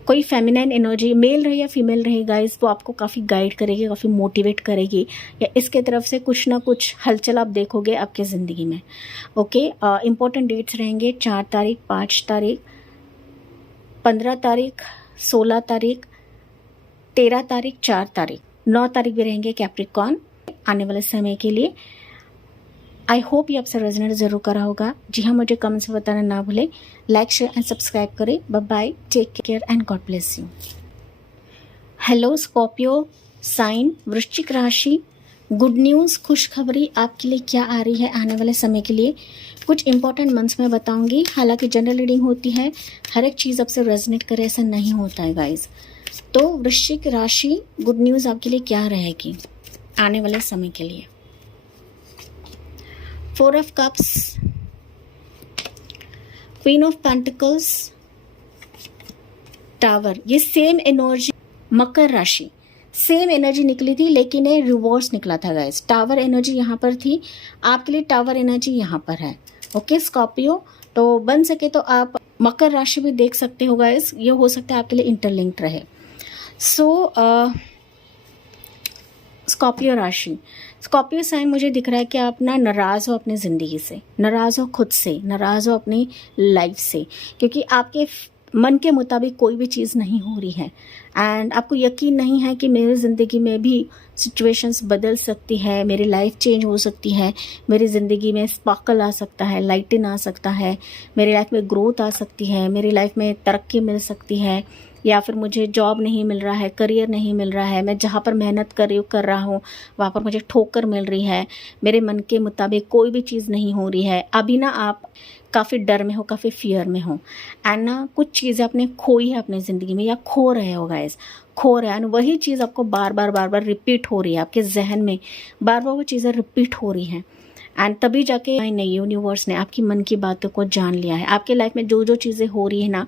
कोई फेमिनाइन एनर्जी, मेल रहे या फीमेल रहे गाइस, वो आपको काफ़ी गाइड करेगी, काफ़ी मोटिवेट करेगी, या इसके तरफ से कुछ ना कुछ हलचल आप देखोगे आपके ज़िंदगी में। ओके, इंपॉर्टेंट डेट्स रहेंगे 4 तारीख, 5 तारीख, 15 तारीख, 16 तारीख, 13 तारीख, 4 तारीख, 9 तारीख भी रहेंगे कैप्रिकॉर्न आने वाले समय के लिए। आई होप ये आपसे रेजोनेट जरूर करा होगा। जी हाँ, मुझे कमेंट्स में बताना ना भूले, लाइक शेयर एंड सब्सक्राइब करें। Bye bye, take care and God bless you. Hello Scorpio sign, वृश्चिक राशि, गुड न्यूज़, खुशखबरी आपके लिए क्या आ रही है आने वाले समय के लिए। कुछ इंपॉर्टेंट मंथ्स में बताऊंगी, हालांकि जनरल रीडिंग होती है, हर एक चीज़ आपसे रेजोनेट करे ऐसा नहीं होता है गाइज। तो वृश्चिक राशि, गुड न्यूज़ आपके लिए क्या रहेगी आने वाले समय के लिए। 4 of Cups, Queen of Pentacles, tower. ये सेम एनर्जी मकर राशि, सेम एनर्जी निकली थी, लेकिन ये रिवर्स निकला था गाइस। टावर एनर्जी यहाँ पर थी, आपके लिए टावर एनर्जी यहाँ पर है। ओके स्कॉर्पियो, तो बन सके तो आप मकर राशि भी देख सकते हो गाइस, ये हो सकता है आपके लिए इंटरलिंक्ड रहे। सो स्कॉर्पियो राशि, स्कॉर्पियो साइन, मुझे दिख रहा है कि आप ना नाराज़ हो अपनी ज़िंदगी से, नाराज़ हो खुद से, नाराज़ हो अपनी लाइफ से, क्योंकि आपके मन के मुताबिक कोई भी चीज़ नहीं हो रही है एंड आपको यकीन नहीं है कि मेरी ज़िंदगी में भी सिचुएशंस बदल सकती है, मेरी लाइफ चेंज हो सकती है, मेरी ज़िंदगी में स्पार्कल आ सकता है, लाइटन आ सकता है, मेरी लाइफ में ग्रोथ आ सकती है, मेरी लाइफ में तरक्की मिल सकती है, या फिर मुझे जॉब नहीं मिल रहा है, करियर नहीं मिल रहा है, मैं जहाँ पर मेहनत कर रहा हूँ वहाँ पर मुझे ठोकर मिल रही है, मेरे मन के मुताबिक कोई भी चीज़ नहीं हो रही है। अभी ना आप काफ़ी डर में हो, काफ़ी फियर में हो एंड ना कुछ चीज़ें आपने खोई है अपनी ज़िंदगी में या खो रहे हो गाइस, खो रहे हैं एंड वही चीज़ आपको बार बार रिपीट हो रही है, आपके जहन में बार बार वो चीज़ें रिपीट हो रही हैं एंड तभी जाके नहीं यूनिवर्स ने आपकी मन की बातों को जान लिया है। आपके लाइफ में जो जो चीज़ें हो रही है ना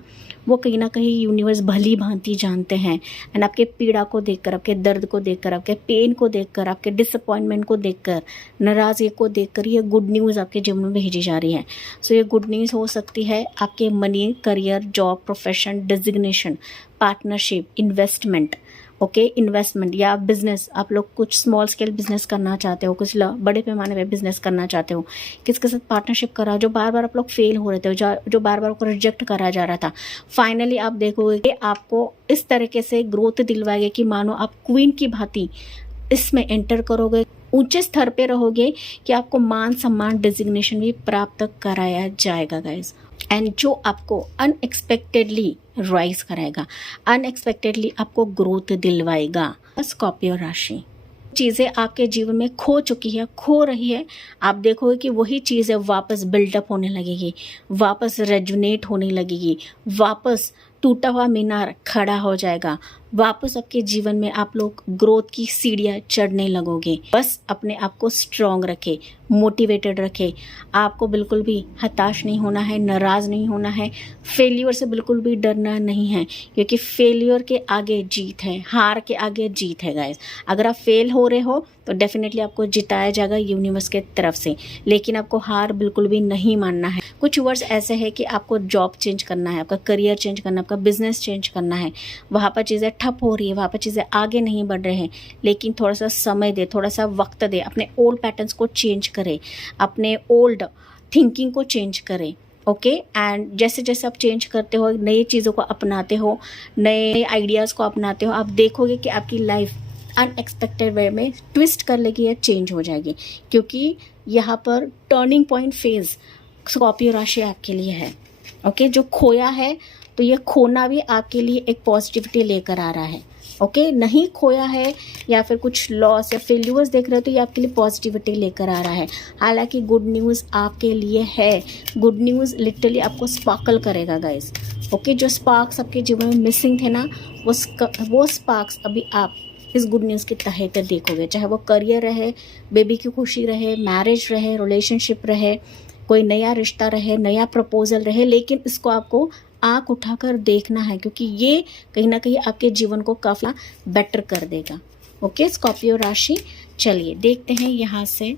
वो कहीं ना कहीं यूनिवर्स भली भांति जानते हैं एंड आपके पीड़ा को देखकर, आपके दर्द को देखकर, आपके पेन को देखकर, आपके डिसअपॉइंटमेंट को देखकर, नाराज़गी को देखकर ये गुड न्यूज़ आपके जीवन में भेजी जा रही है। सो ये गुड न्यूज़ हो सकती है आपके money, career, job, profession, designation, partnership, investment, okay investment या बिजनेस। आप लोग कुछ स्मॉल स्केल बिजनेस करना चाहते हो, कुछ बड़े पैमाने पे बिजनेस करना चाहते हो, किसके साथ पार्टनरशिप करा, जो बार बार आप लोग फेल हो रहे थे, जो बार बार आपको रिजेक्ट करा जा रहा था, फाइनली आप देखोगे कि आपको इस तरीके से ग्रोथ दिलवाएगा कि मानो आप क्वीन की भांति इसमें एंटर करोगे, ऊंचे स्तर पे रहोगे कि आपको मान सम्मान, डिजिग्नेशन भी प्राप्त कराया जाएगा गाइस एंड जो आपको अनएक्सपेक्टेडली राइज कराएगा, अनएक्सपेक्टेडली आपको ग्रोथ दिलवाएगा। स्कॉर्पियो राशि, चीज़ें आपके जीवन में खो चुकी है, खो रही है, आप देखोगे कि वही चीज़ें वापस बिल्डअप होने लगेगी, वापस रेजुनेट होने लगेगी, वापस टूटा हुआ मीनार खड़ा हो जाएगा, वापस आपके जीवन में आप लोग ग्रोथ की सीढ़ियाँ चढ़ने लगोगे। बस अपने आप को स्ट्रॉन्ग रखे, मोटिवेटेड रखे, आपको बिल्कुल भी हताश नहीं होना है, नाराज़ नहीं होना है, फेलियर से बिल्कुल भी डरना नहीं है, क्योंकि फेलियर के आगे जीत है, हार के आगे जीत है गाइस। अगर आप फेल हो रहे हो तो डेफिनेटली आपको जिताया जाएगा यूनिवर्स के तरफ से, लेकिन आपको हार बिल्कुल भी नहीं मानना है। कुछ वर्ड्स ऐसे है कि आपको जॉब चेंज करना है, आपका करियर चेंज करना है, आपका बिजनेस चेंज करना है, वहाँ पर चीज़ें ठप हो रही है, वहाँ पर चीज़ें आगे नहीं बढ़ रहे हैं, लेकिन थोड़ा सा समय दे, थोड़ा सा वक्त दे, अपने ओल्ड पैटर्न्स को चेंज करें, अपने ओल्ड थिंकिंग को चेंज करें, ओके एंड जैसे जैसे आप चेंज करते हो, नई चीज़ों को अपनाते हो, नए आइडियाज़ को अपनाते हो, आप देखोगे कि आपकी लाइफ अनएक्सपेक्टेड वे में ट्विस्ट कर लेगी या चेंज हो जाएगी, क्योंकि यहाँ पर टर्निंग पॉइंट फेज स्कॉर्पियो राशि आपके लिए है। ओके जो खोया है तो ये खोना भी आपके लिए एक पॉजिटिविटी लेकर आ रहा है। ओके नहीं खोया है या फिर कुछ लॉस या फेल्यूर्स देख रहे हो तो ये आपके लिए पॉजिटिविटी लेकर आ रहा है। हालांकि गुड न्यूज़ आपके लिए है, गुड न्यूज़ लिटरली आपको स्पार्कल करेगा गाइस। ओके जो स्पार्क्स आपके जीवन में मिसिंग थे ना, वो स्पार्क्स अभी आप इस गुड न्यूज़ के तहत देखोगे, चाहे वो करियर रहे, बेबी की खुशी रहे, मैरिज रहे, रिलेशनशिप रहे, कोई नया रिश्ता रहे, नया प्रपोजल रहे, लेकिन इसको आपको आँख उठाकर देखना है, क्योंकि ये कहीं ना कहीं आपके जीवन को काफ़ी बेटर कर देगा। ओके स्कॉर्पियो राशि, चलिए देखते हैं यहाँ से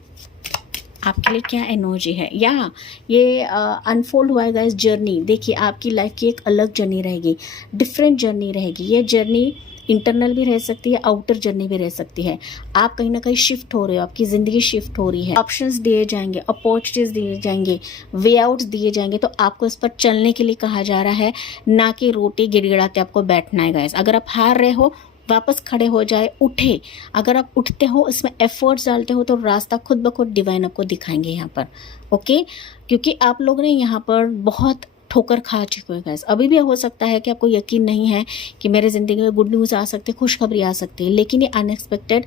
आपके लिए क्या एनर्जी है। या ये अनफोल्ड हुआ है गाइस जर्नी। देखिए आपकी लाइफ की एक अलग जर्नी रहेगी, डिफरेंट जर्नी रहेगी। ये जर्नी इंटरनल भी रह सकती है, आउटर जर्नी भी रह सकती है। आप कहीं ना कहीं शिफ्ट हो रहे हो, आपकी ज़िंदगी शिफ्ट हो रही है, ऑप्शंस दिए जाएंगे, अपॉर्चुनिटीज़ दिए जाएंगे, वे आउट्स दिए जाएंगे, तो आपको इस पर चलने के लिए कहा जा रहा है, ना कि रोटी गिड़गिड़ाते आपको बैठना है गाइस। अगर आप हार रहे हो वापस खड़े हो जाए, उठे। अगर आप उठते हो, इसमें एफर्ट्स डालते हो, तो रास्ता खुद ब खुद डिवाइन आपको दिखाएंगे यहाँ पर। ओके क्योंकि आप लोग ने यहाँ पर बहुत ठोकर खा चुके हो गाइस। अभी भी हो सकता है कि आपको यकीन नहीं है कि मेरे ज़िंदगी में गुड न्यूज़ आ सकती है, खुशखबरी आ सकती है, लेकिन ये अनएक्सपेक्टेड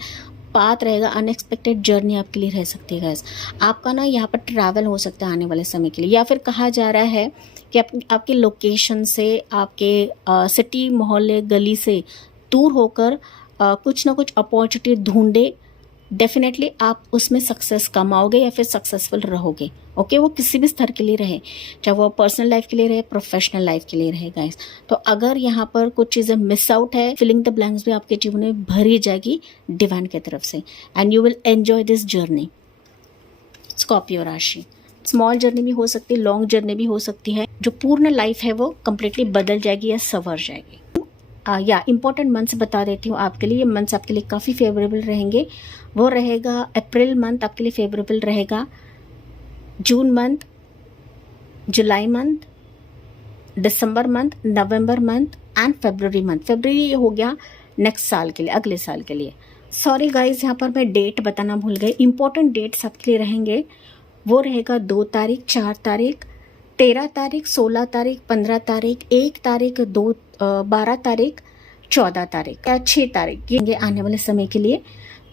पाथ रहेगा, अनएक्सपेक्टेड जर्नी आपके लिए रह सकती है गाइस। आपका ना यहाँ पर ट्रैवल हो सकता है आने वाले समय के लिए, या फिर कहा जा रहा है कि आपके लोकेशन से, आपके सिटी, मोहल्ले, गली से दूर होकर कुछ ना कुछ अपॉर्चुनिटी ढूंढे। डेफिनेटली आप उसमें सक्सेस कमाओगे या फिर सक्सेसफुल रहोगे। ओके वो किसी भी स्तर के लिए रहे, चाहे वो पर्सनल लाइफ के लिए रहे, प्रोफेशनल लाइफ के लिए रहे गाइस। तो अगर यहाँ पर कुछ चीज़ें मिस आउट है, फिलिंग द ब्लैंक्स भी आपके जीवन में भरी जाएगी डिवाइन की तरफ से, and you will enjoy this journey. Scorpio राशि, स्मॉल जर्नी भी हो सकती है, लॉन्ग जर्नी भी हो सकती है, जो पूर्ण लाइफ है वो कम्प्लीटली बदल जाएगी या संवर जाएगी। या इम्पॉर्टेंट मंथ्स बता देती हूँ आपके लिए। ये मंथ्स आपके लिए काफ़ी फेवरेबल रहेंगे। वो रहेगा अप्रैल मंथ आपके लिए फेवरेबल रहेगा, जून मंथ, जुलाई मंथ, दिसंबर मंथ, नवंबर मंथ एंड फरवरी मंथ। फरवरी हो गया नेक्स्ट साल के लिए, अगले साल के लिए। सॉरी गाइज, यहाँ पर मैं डेट बताना भूल गई। इंपॉर्टेंट डेट्स आपके लिए रहेंगे, वो रहेगा 2 तारीख, 4 तारीख, 13 तारीख, 16 तारीख, 15 तारीख, 1 तारीख, 12 तारीख, 14 तारीख या 6 तारीख, ये आने वाले समय के लिए।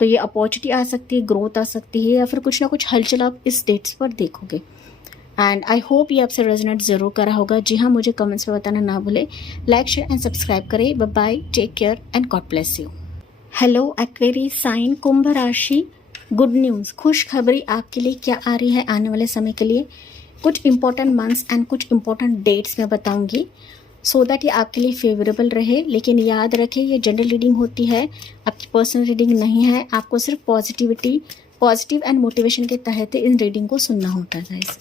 तो ये अपॉर्चुनिटी आ सकती है, ग्रोथ आ सकती है, या फिर कुछ ना कुछ हलचल आप इस डेट्स पर देखोगे। एंड आई होप ये आपसे रेजोनेट ज़रूर करा होगा। जी हाँ, मुझे कमेंट्स में बताना ना भूले। लाइक, शेयर एंड सब्सक्राइब करें। Bye bye, take care and God bless you. Hello Aquarius sign, कुंभ राशि, गुड न्यूज़, खुशखबरी आपके लिए क्या आ रही है आने वाले समय के लिए। कुछ इंपॉर्टेंट मंथ्स एंड कुछ इंपॉर्टेंट डेट्स मैं बताऊंगी, सो दैट ये आपके लिए फेवरेबल रहे। लेकिन याद रखें, ये जनरल रीडिंग होती है, आपकी पर्सनल रीडिंग नहीं है। आपको सिर्फ पॉजिटिव एंड मोटिवेशन के तहत इन रीडिंग को सुनना होता है गाइस।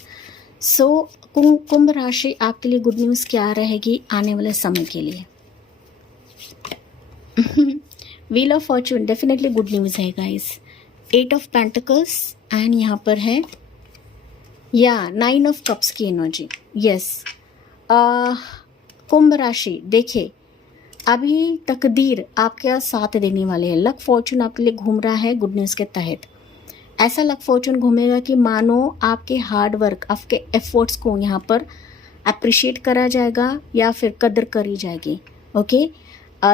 सो कुंभ राशि आपके लिए गुड न्यूज़ क्या रहेगी आने वाले समय के लिए। Wheel of Fortune definitely good news है गाइस। 8 ऑफ पेंटिकल्स एंड यहाँ पर है या 9 ऑफ कप्स की एनर्जी। यस, कुंभ राशि, देखिए अभी तकदीर आपके साथ देने वाले हैं। लक फॉर्चून आपके लिए घूम रहा है गुड न्यूज़ के तहत। ऐसा लक फॉर्चून घूमेगा कि मानो आपके हार्ड वर्क, आपके एफर्ट्स को यहाँ पर अप्रिशिएट करा जाएगा या फिर कदर करी जाएगी। ओके,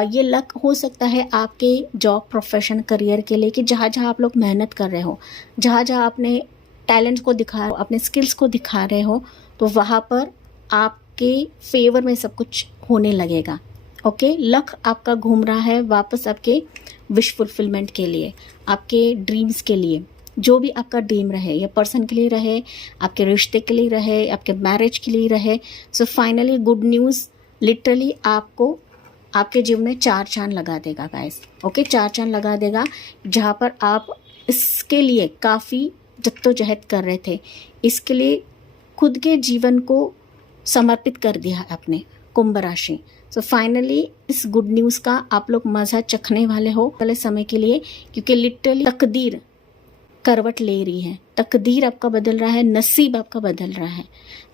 ये लक हो सकता है आपके जॉब, प्रोफेशन, करियर के लिए, कि जहाँ जहाँ आप लोग मेहनत कर रहे हो, जहाँ जहाँ अपने टैलेंट को दिखा रहे हो, अपने स्किल्स को दिखा रहे हो, तो वहाँ पर आपके फेवर में सब कुछ होने लगेगा। ओके, लक आपका घूम रहा है वापस आपके विश फुलफिलमेंट के लिए, आपके ड्रीम्स के लिए। जो भी आपका ड्रीम रहे, या पर्सन के लिए रहे, आपके रिश्ते के लिए रहे, आपके मैरिज के लिए रहे, so finally good news literally आपको आपके जीवन में 4 चांद लगा देगा गाइस। ओके, 4 चांद लगा देगा, जहाँ पर आप इसके लिए काफ़ी जद्दोजहद कर रहे थे, इसके लिए खुद के जीवन को समर्पित कर दिया आपने, कुंभ राशि। सो फाइनली इस गुड न्यूज़ का आप लोग मज़ा चखने वाले हो पहले समय के लिए, क्योंकि लिटरली तकदीर करवट ले रही है, तकदीर आपका बदल रहा है, नसीब आपका बदल रहा है।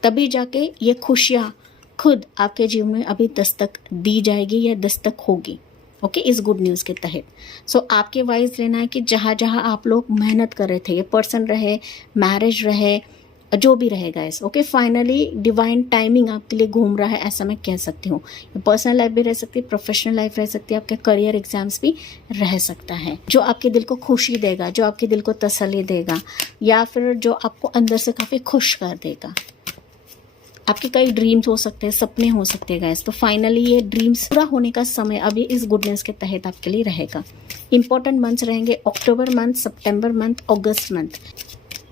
तभी जाके ये खुशियाँ खुद आपके जीवन में अभी दस्तक दी जाएगी या दस्तक होगी। ओके, इस गुड न्यूज़ के तहत। सो आपके वाइज लेना है कि जहाँ जहाँ आप लोग मेहनत कर रहे थे, ये पर्सन रहे, मैरिज रहे, जो भी रहेगा इस, ओके, फाइनली डिवाइन टाइमिंग आपके लिए घूम रहा है, ऐसा मैं कह सकती हूँ। पर्सनल लाइफ भी रह सकती है, प्रोफेशनल लाइफ रह सकती है, आपके करियर एग्जाम्स भी रह सकता है, जो आपके दिल को खुशी देगा, जो आपके दिल को तसल्ली देगा, या फिर जो आपको अंदर से काफ़ी खुश कर देगा। आपके कई ड्रीम्स हो सकते हैं, सपने हो सकते हैं गाइस। तो फाइनली ये ड्रीम्स पूरा होने का समय अभी इस गुड न्यूज़ के तहत आपके लिए रहेगा। इंपॉर्टेंट मंथ्स रहेंगे अक्टूबर मंथ, सितंबर मंथ, अगस्त मंथ,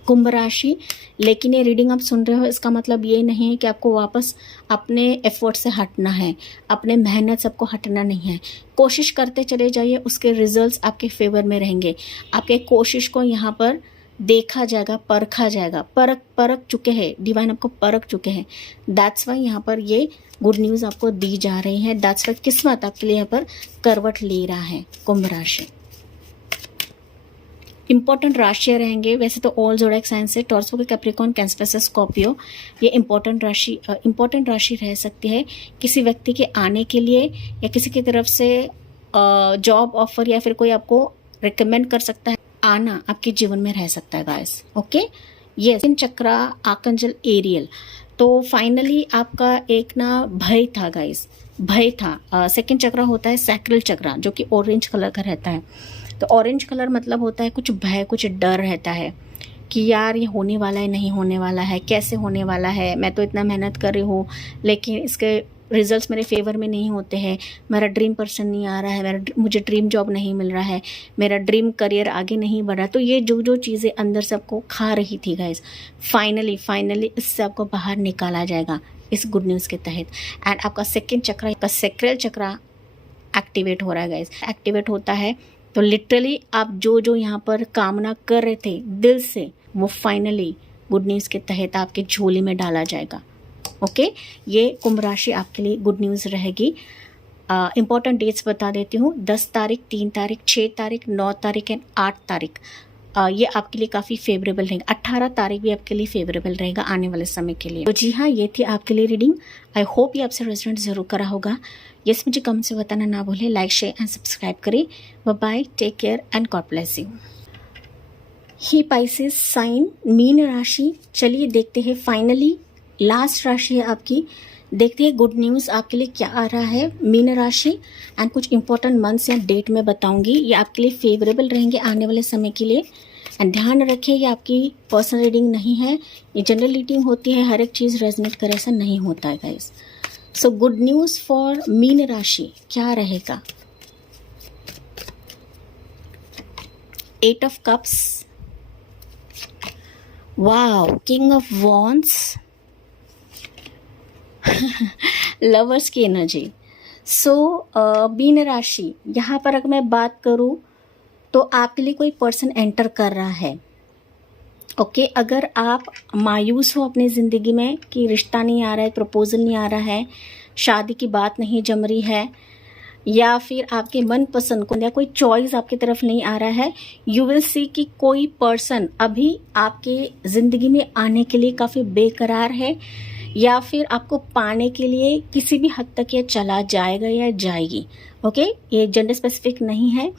कुंभ राशि। लेकिन ये रीडिंग आप सुन रहे हो, इसका मतलब ये नहीं है कि आपको वापस अपने एफर्ट से हटना है, अपने मेहनत सबको हटना नहीं है। कोशिश करते चले जाइए, उसके रिजल्ट्स आपके फेवर में रहेंगे। आपके कोशिश को यहाँ पर देखा जाएगा, परखा जाएगा, परख चुके हैं, डिवाइन आपको परख चुके हैं। दैट्स वाई यहाँ पर ये गुड न्यूज़ आपको दी जा रही है। दैट्स वाई किस्मत आपके लिए यहाँ पर करवट ले रहा है कुंभ राशि। इंपॉर्टेंट राशियाँ रहेंगे वैसे तो ऑल ज़ोडिएक साइन से, टॉरस, कैप्रिकॉर्न, कैंसर, स्कॉर्पियो, ये इंपॉर्टेंट राशि रह सकती है किसी व्यक्ति के आने के लिए, या किसी की तरफ से जॉब ऑफर या फिर कोई आपको रिकमेंड कर सकता है, आना आपके जीवन में रह सकता है गाइस। ओके, ये चक्रा आर्कएंजल एरियल। तो फाइनली आपका एक ना भय था गाइस, भय था। सेकंड चक्रा होता है सैक्रल चक्रा, जो कि ऑरेंज कलर का रहता है। तो ऑरेंज कलर मतलब होता है कुछ भय, कुछ डर रहता है कि यार ये होने वाला है, नहीं होने वाला है, कैसे होने वाला है, मैं तो इतना मेहनत कर रही हूँ लेकिन इसके रिजल्ट्स मेरे फेवर में नहीं होते हैं, मेरा ड्रीम पर्सन नहीं आ रहा है, मुझे ड्रीम जॉब नहीं मिल रहा है, मेरा ड्रीम करियर आगे नहीं बढ़ रहा। तो ये जो चीज़ें अंदर से आपको खा रही थी गाइस, फाइनली इससे आपको बाहर निकाला जाएगा इस गुड न्यूज़ के तहत। एंड आपका सेकेंड चक्रा, आपका सैक्रल चक्रा एक्टिवेट हो रहा है गाइस। एक्टिवेट होता है तो लिटरली आप जो यहाँ पर कामना कर रहे थे दिल से, वो फाइनली गुड न्यूज़ के तहत आपके झोली में डाला जाएगा। ओके, ये कुंभ राशि आपके लिए गुड न्यूज़ रहेगी। इंपॉर्टेंट डेट्स बता देती हूँ, 10 तारीख, 3 तारीख, 6 तारीख, 9 तारीख एंड 8 तारीख। ये आपके लिए काफ़ी फेवरेबल रहेगा। 18 तारीख भी आपके लिए फेवरेबल रहेगा आने वाले समय के लिए। तो जी हाँ, ये थी आपके लिए रीडिंग। आई होप ये आपसे रेजोनेट ज़रूर करा होगा। यस, मुझे कमेंट से बताना ना भूलें। लाइक, शेयर एंड सब्सक्राइब करें। Bye bye, take care and God bless you. Hi Pisces sign, मीन राशि। चलिए देखते हैं, फाइनली लास्ट राशि है आपकी। देखते हैं गुड न्यूज़ आपके लिए क्या आ रहा है मीन राशि। एंड कुछ इंपॉर्टेंट मंथ्स या डेट में बताऊंगी, ये आपके लिए फेवरेबल रहेंगे आने वाले समय के लिए। एंड ध्यान रखें, ये आपकी पर्सनल रीडिंग नहीं है, ये जनरल रीडिंग होती है। हर एक चीज़ रेजोनेट करे ऐसा नहीं होता है guys. So good news for mean राशि क्या रहेगा? 8 of cups, wow, king of wands, lovers की एनर्जी। सो मीन राशि, यहाँ पर अगर मैं बात करूँ तो आपके लिए कोई पर्सन एंटर कर रहा है। ओके, अगर आप मायूस हो अपनी ज़िंदगी में कि रिश्ता नहीं आ रहा है, प्रपोजल नहीं आ रहा है, शादी की बात नहीं जम रही है, या फिर आपके मनपसंद को या कोई चॉइस आपकी तरफ नहीं आ रहा है, यू विल सी कि कोई पर्सन अभी आपके ज़िंदगी में आने के लिए काफ़ी बेकरार है, या फिर आपको पाने के लिए किसी भी हद तक ये चला जाएगा या जाएगी। ओके, ये जेंडर स्पेसिफिक नहीं है,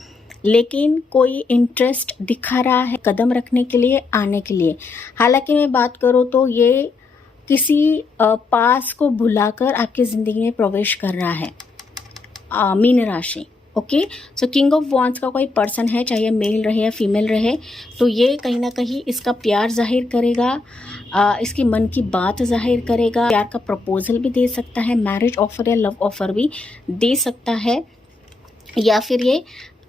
लेकिन कोई इंटरेस्ट दिखा रहा है कदम रखने के लिए, आने के लिए। हालांकि मैं बात करूँ तो ये किसी पास को भुलाकर आपकी ज़िंदगी में प्रवेश कर रहा है मीन राशि। Okay, so king of wands का कोई पर्सन है, चाहे मेल रहे या फीमेल रहे, तो ये कहीं ना कहीं इसका प्यार जाहिर करेगा, इसकी मन की बात जाहिर करेगा। प्यार का प्रपोजल भी दे सकता है, मैरिज ऑफर या लव ऑफर भी दे सकता है, या फिर ये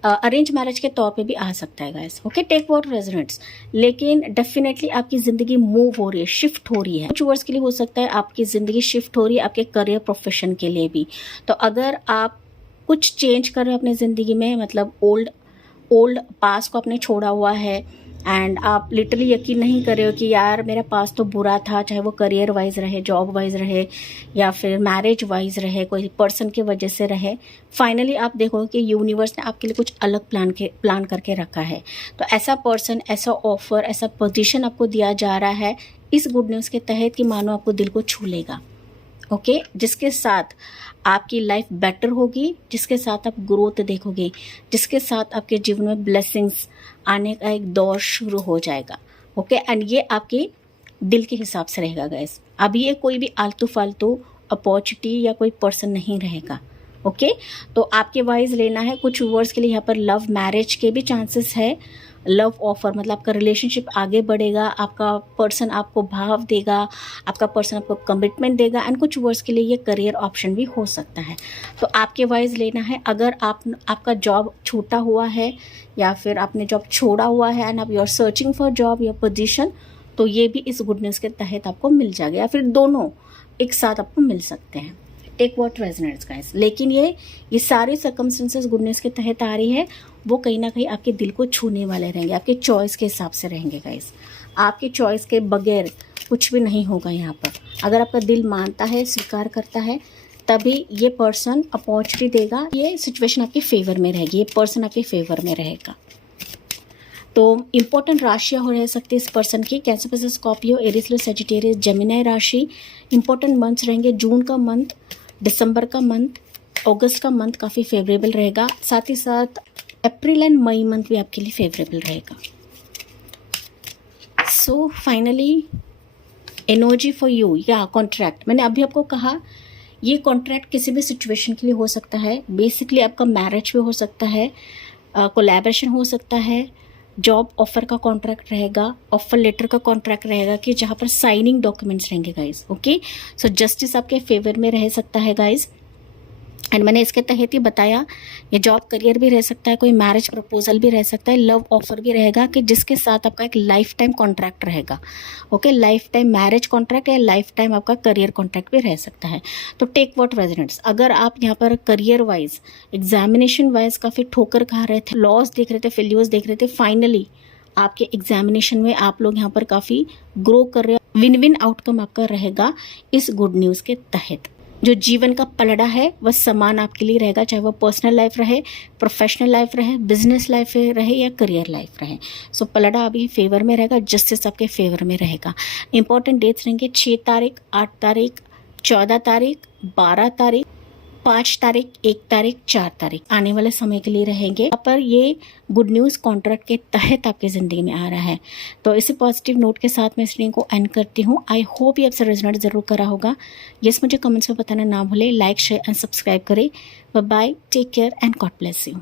अरेंज मैरिज के तौर पे भी आ सकता है guys. Okay, take what resonates. लेकिन डेफिनेटली आपकी ज़िंदगी मूव हो रही है, शिफ्ट हो रही है। कुछ वर्ड्स के लिए हो सकता है आपकी ज़िंदगी शिफ्ट हो रही है, आपके करियर प्रोफेशन के लिए भी। तो अगर आप कुछ चेंज कर रहे हो अपनी ज़िंदगी में, मतलब ओल्ड पास को आपने छोड़ा हुआ है, एंड आप लिटरली यकीन नहीं कर रहे हो कि यार मेरा पास तो बुरा था, चाहे वो करियर वाइज रहे, जॉब वाइज रहे, या फिर मैरिज वाइज रहे, कोई पर्सन की वजह से रहे। फाइनली आप देखोगे कि यूनिवर्स ने आपके लिए कुछ अलग प्लान करके रखा है। तो ऐसा पर्सन, ऐसा ऑफर, ऐसा पोजीशन आपको दिया जा रहा है इस गुड न्यूज़ के तहत कि मानो आपको दिल को छू लेगा। ओके, जिसके साथ आपकी लाइफ बेटर होगी, जिसके साथ आप ग्रोथ देखोगे, जिसके साथ आपके जीवन में ब्लेसिंग्स आने का एक दौर शुरू हो जाएगा। ओके, एंड ये आपके दिल के हिसाब से रहेगा गाइस। अभी ये कोई भी आलतू फालतू अपॉर्चुनिटी या कोई पर्सन नहीं रहेगा। ओके, तो आपके वाइज लेना है। कुछ वर्ड्स के लिए यहाँ पर लव मैरिज के भी चांसेस है, लव ऑफर मतलब आपका रिलेशनशिप आगे बढ़ेगा, आपका पर्सन आपको भाव देगा, आपका पर्सन आपको कमिटमेंट देगा। एंड कुछ वर्ड्स के लिए ये करियर ऑप्शन भी हो सकता है। तो आपके वाइज लेना है। अगर आपका जॉब छूटा हुआ है, या फिर आपने जॉब छोड़ा हुआ है एंड आप you are searching for job या पोजीशन, तो ये भी इस गुड न्यूज़ के तहत आपको मिल जाएगा, या फिर दोनों एक साथ आपको मिल सकते हैं। Take what resonates guys. लेकिन ये सारे सर्कमस्टेंसेस गुड न्यूज़ के तहत आ रही है, वो कहीं ना कहीं आपके दिल को छूने वाले रहेंगे, आपके चॉइस के हिसाब से रहेंगे गाइस। आपकी चॉइस के बगैर कुछ भी नहीं होगा यहाँ पर। अगर आपका दिल मानता है, स्वीकार करता है, तभी ये पर्सन अपॉर्चुनिटी देगा, ये सिचुएशन आपके फेवर में रहेगी, ये पर्सन आपके फेवर में रहेगा। तो इंपॉर्टेंट राशियाँ हो रह सकती है इस पर्सन की, cancer, pistol, Scorpio, Aries, Leo, Sagittarius, Gemini राशि। इंपॉर्टेंट मंथ्स रहेंगे, जून का मंथ, दिसंबर का मंथ, अगस्त का मंथ काफ़ी फेवरेबल रहेगा। साथ ही साथ अप्रैल एंड मई मंथ भी आपके लिए फेवरेबल रहेगा। So finally energy for you या कॉन्ट्रैक्ट, मैंने अभी आपको कहा ये कॉन्ट्रैक्ट किसी भी सिचुएशन के लिए हो सकता है। बेसिकली आपका मैरिज भी हो सकता है, कोलैबोरेशन हो सकता है, जॉब ऑफर का कॉन्ट्रैक्ट रहेगा, ऑफर लेटर का कॉन्ट्रैक्ट रहेगा कि जहाँ पर साइनिंग डॉक्यूमेंट्स रहेंगे गाइस। ओके, सो जस्टिस आपके फेवर में रह सकता है गाइस। एंड मैंने इसके तहत ही बताया, ये जॉब करियर भी रह सकता है, कोई मैरिज प्रपोजल भी रह सकता है, लव ऑफर भी रहेगा कि जिसके साथ आपका एक लाइफ टाइम कॉन्ट्रैक्ट रहेगा। Okay, life time marriage contract या लाइफ टाइम आपका करियर कॉन्ट्रैक्ट भी रह सकता है। तो टेक व्हाट रेजोनेट्स। अगर आप यहाँ पर करियर वाइज, एग्जामिनेशन वाइज काफ़ी ठोकर खा रहे थे, लॉस देख रहे थे, फेल्यूर्स देख रहे थे, फाइनली आपके एग्जामिनेशन में आप लोग यहाँ पर काफ़ी ग्रो कर रहे हो, विन विन आउटकम आपका रहेगा इस गुड न्यूज़ के तहत। जो जीवन का पलड़ा है वह समान आपके लिए रहेगा, चाहे वो पर्सनल लाइफ रहे, प्रोफेशनल लाइफ रहे, बिजनेस लाइफ रहे या करियर लाइफ रहे। सो पलड़ा अभी फेवर में रहेगा, जस्टिस आपके फेवर में रहेगा। इंपॉर्टेंट डेट्स रहेंगे 6 तारीख, 8 तारीख, 14 तारीख, 12 तारीख, 5 तारीख, 1 तारीख, 4 तारीख आने वाले समय के लिए रहेंगे। यहाँ पर ये गुड न्यूज़ कॉन्ट्रैक्ट के तहत आपकी ज़िंदगी में आ रहा है। तो इसी पॉजिटिव नोट के साथ मैं इस रीडिंग को एंड करती हूँ। आई होप ये आपसे रेजोनेट ज़रूर करा होगा। यस, मुझे कमेंट्स में बताना ना भूले। लाइक, शेयर एंड सब्सक्राइब करें। Bye bye, take care and God bless you.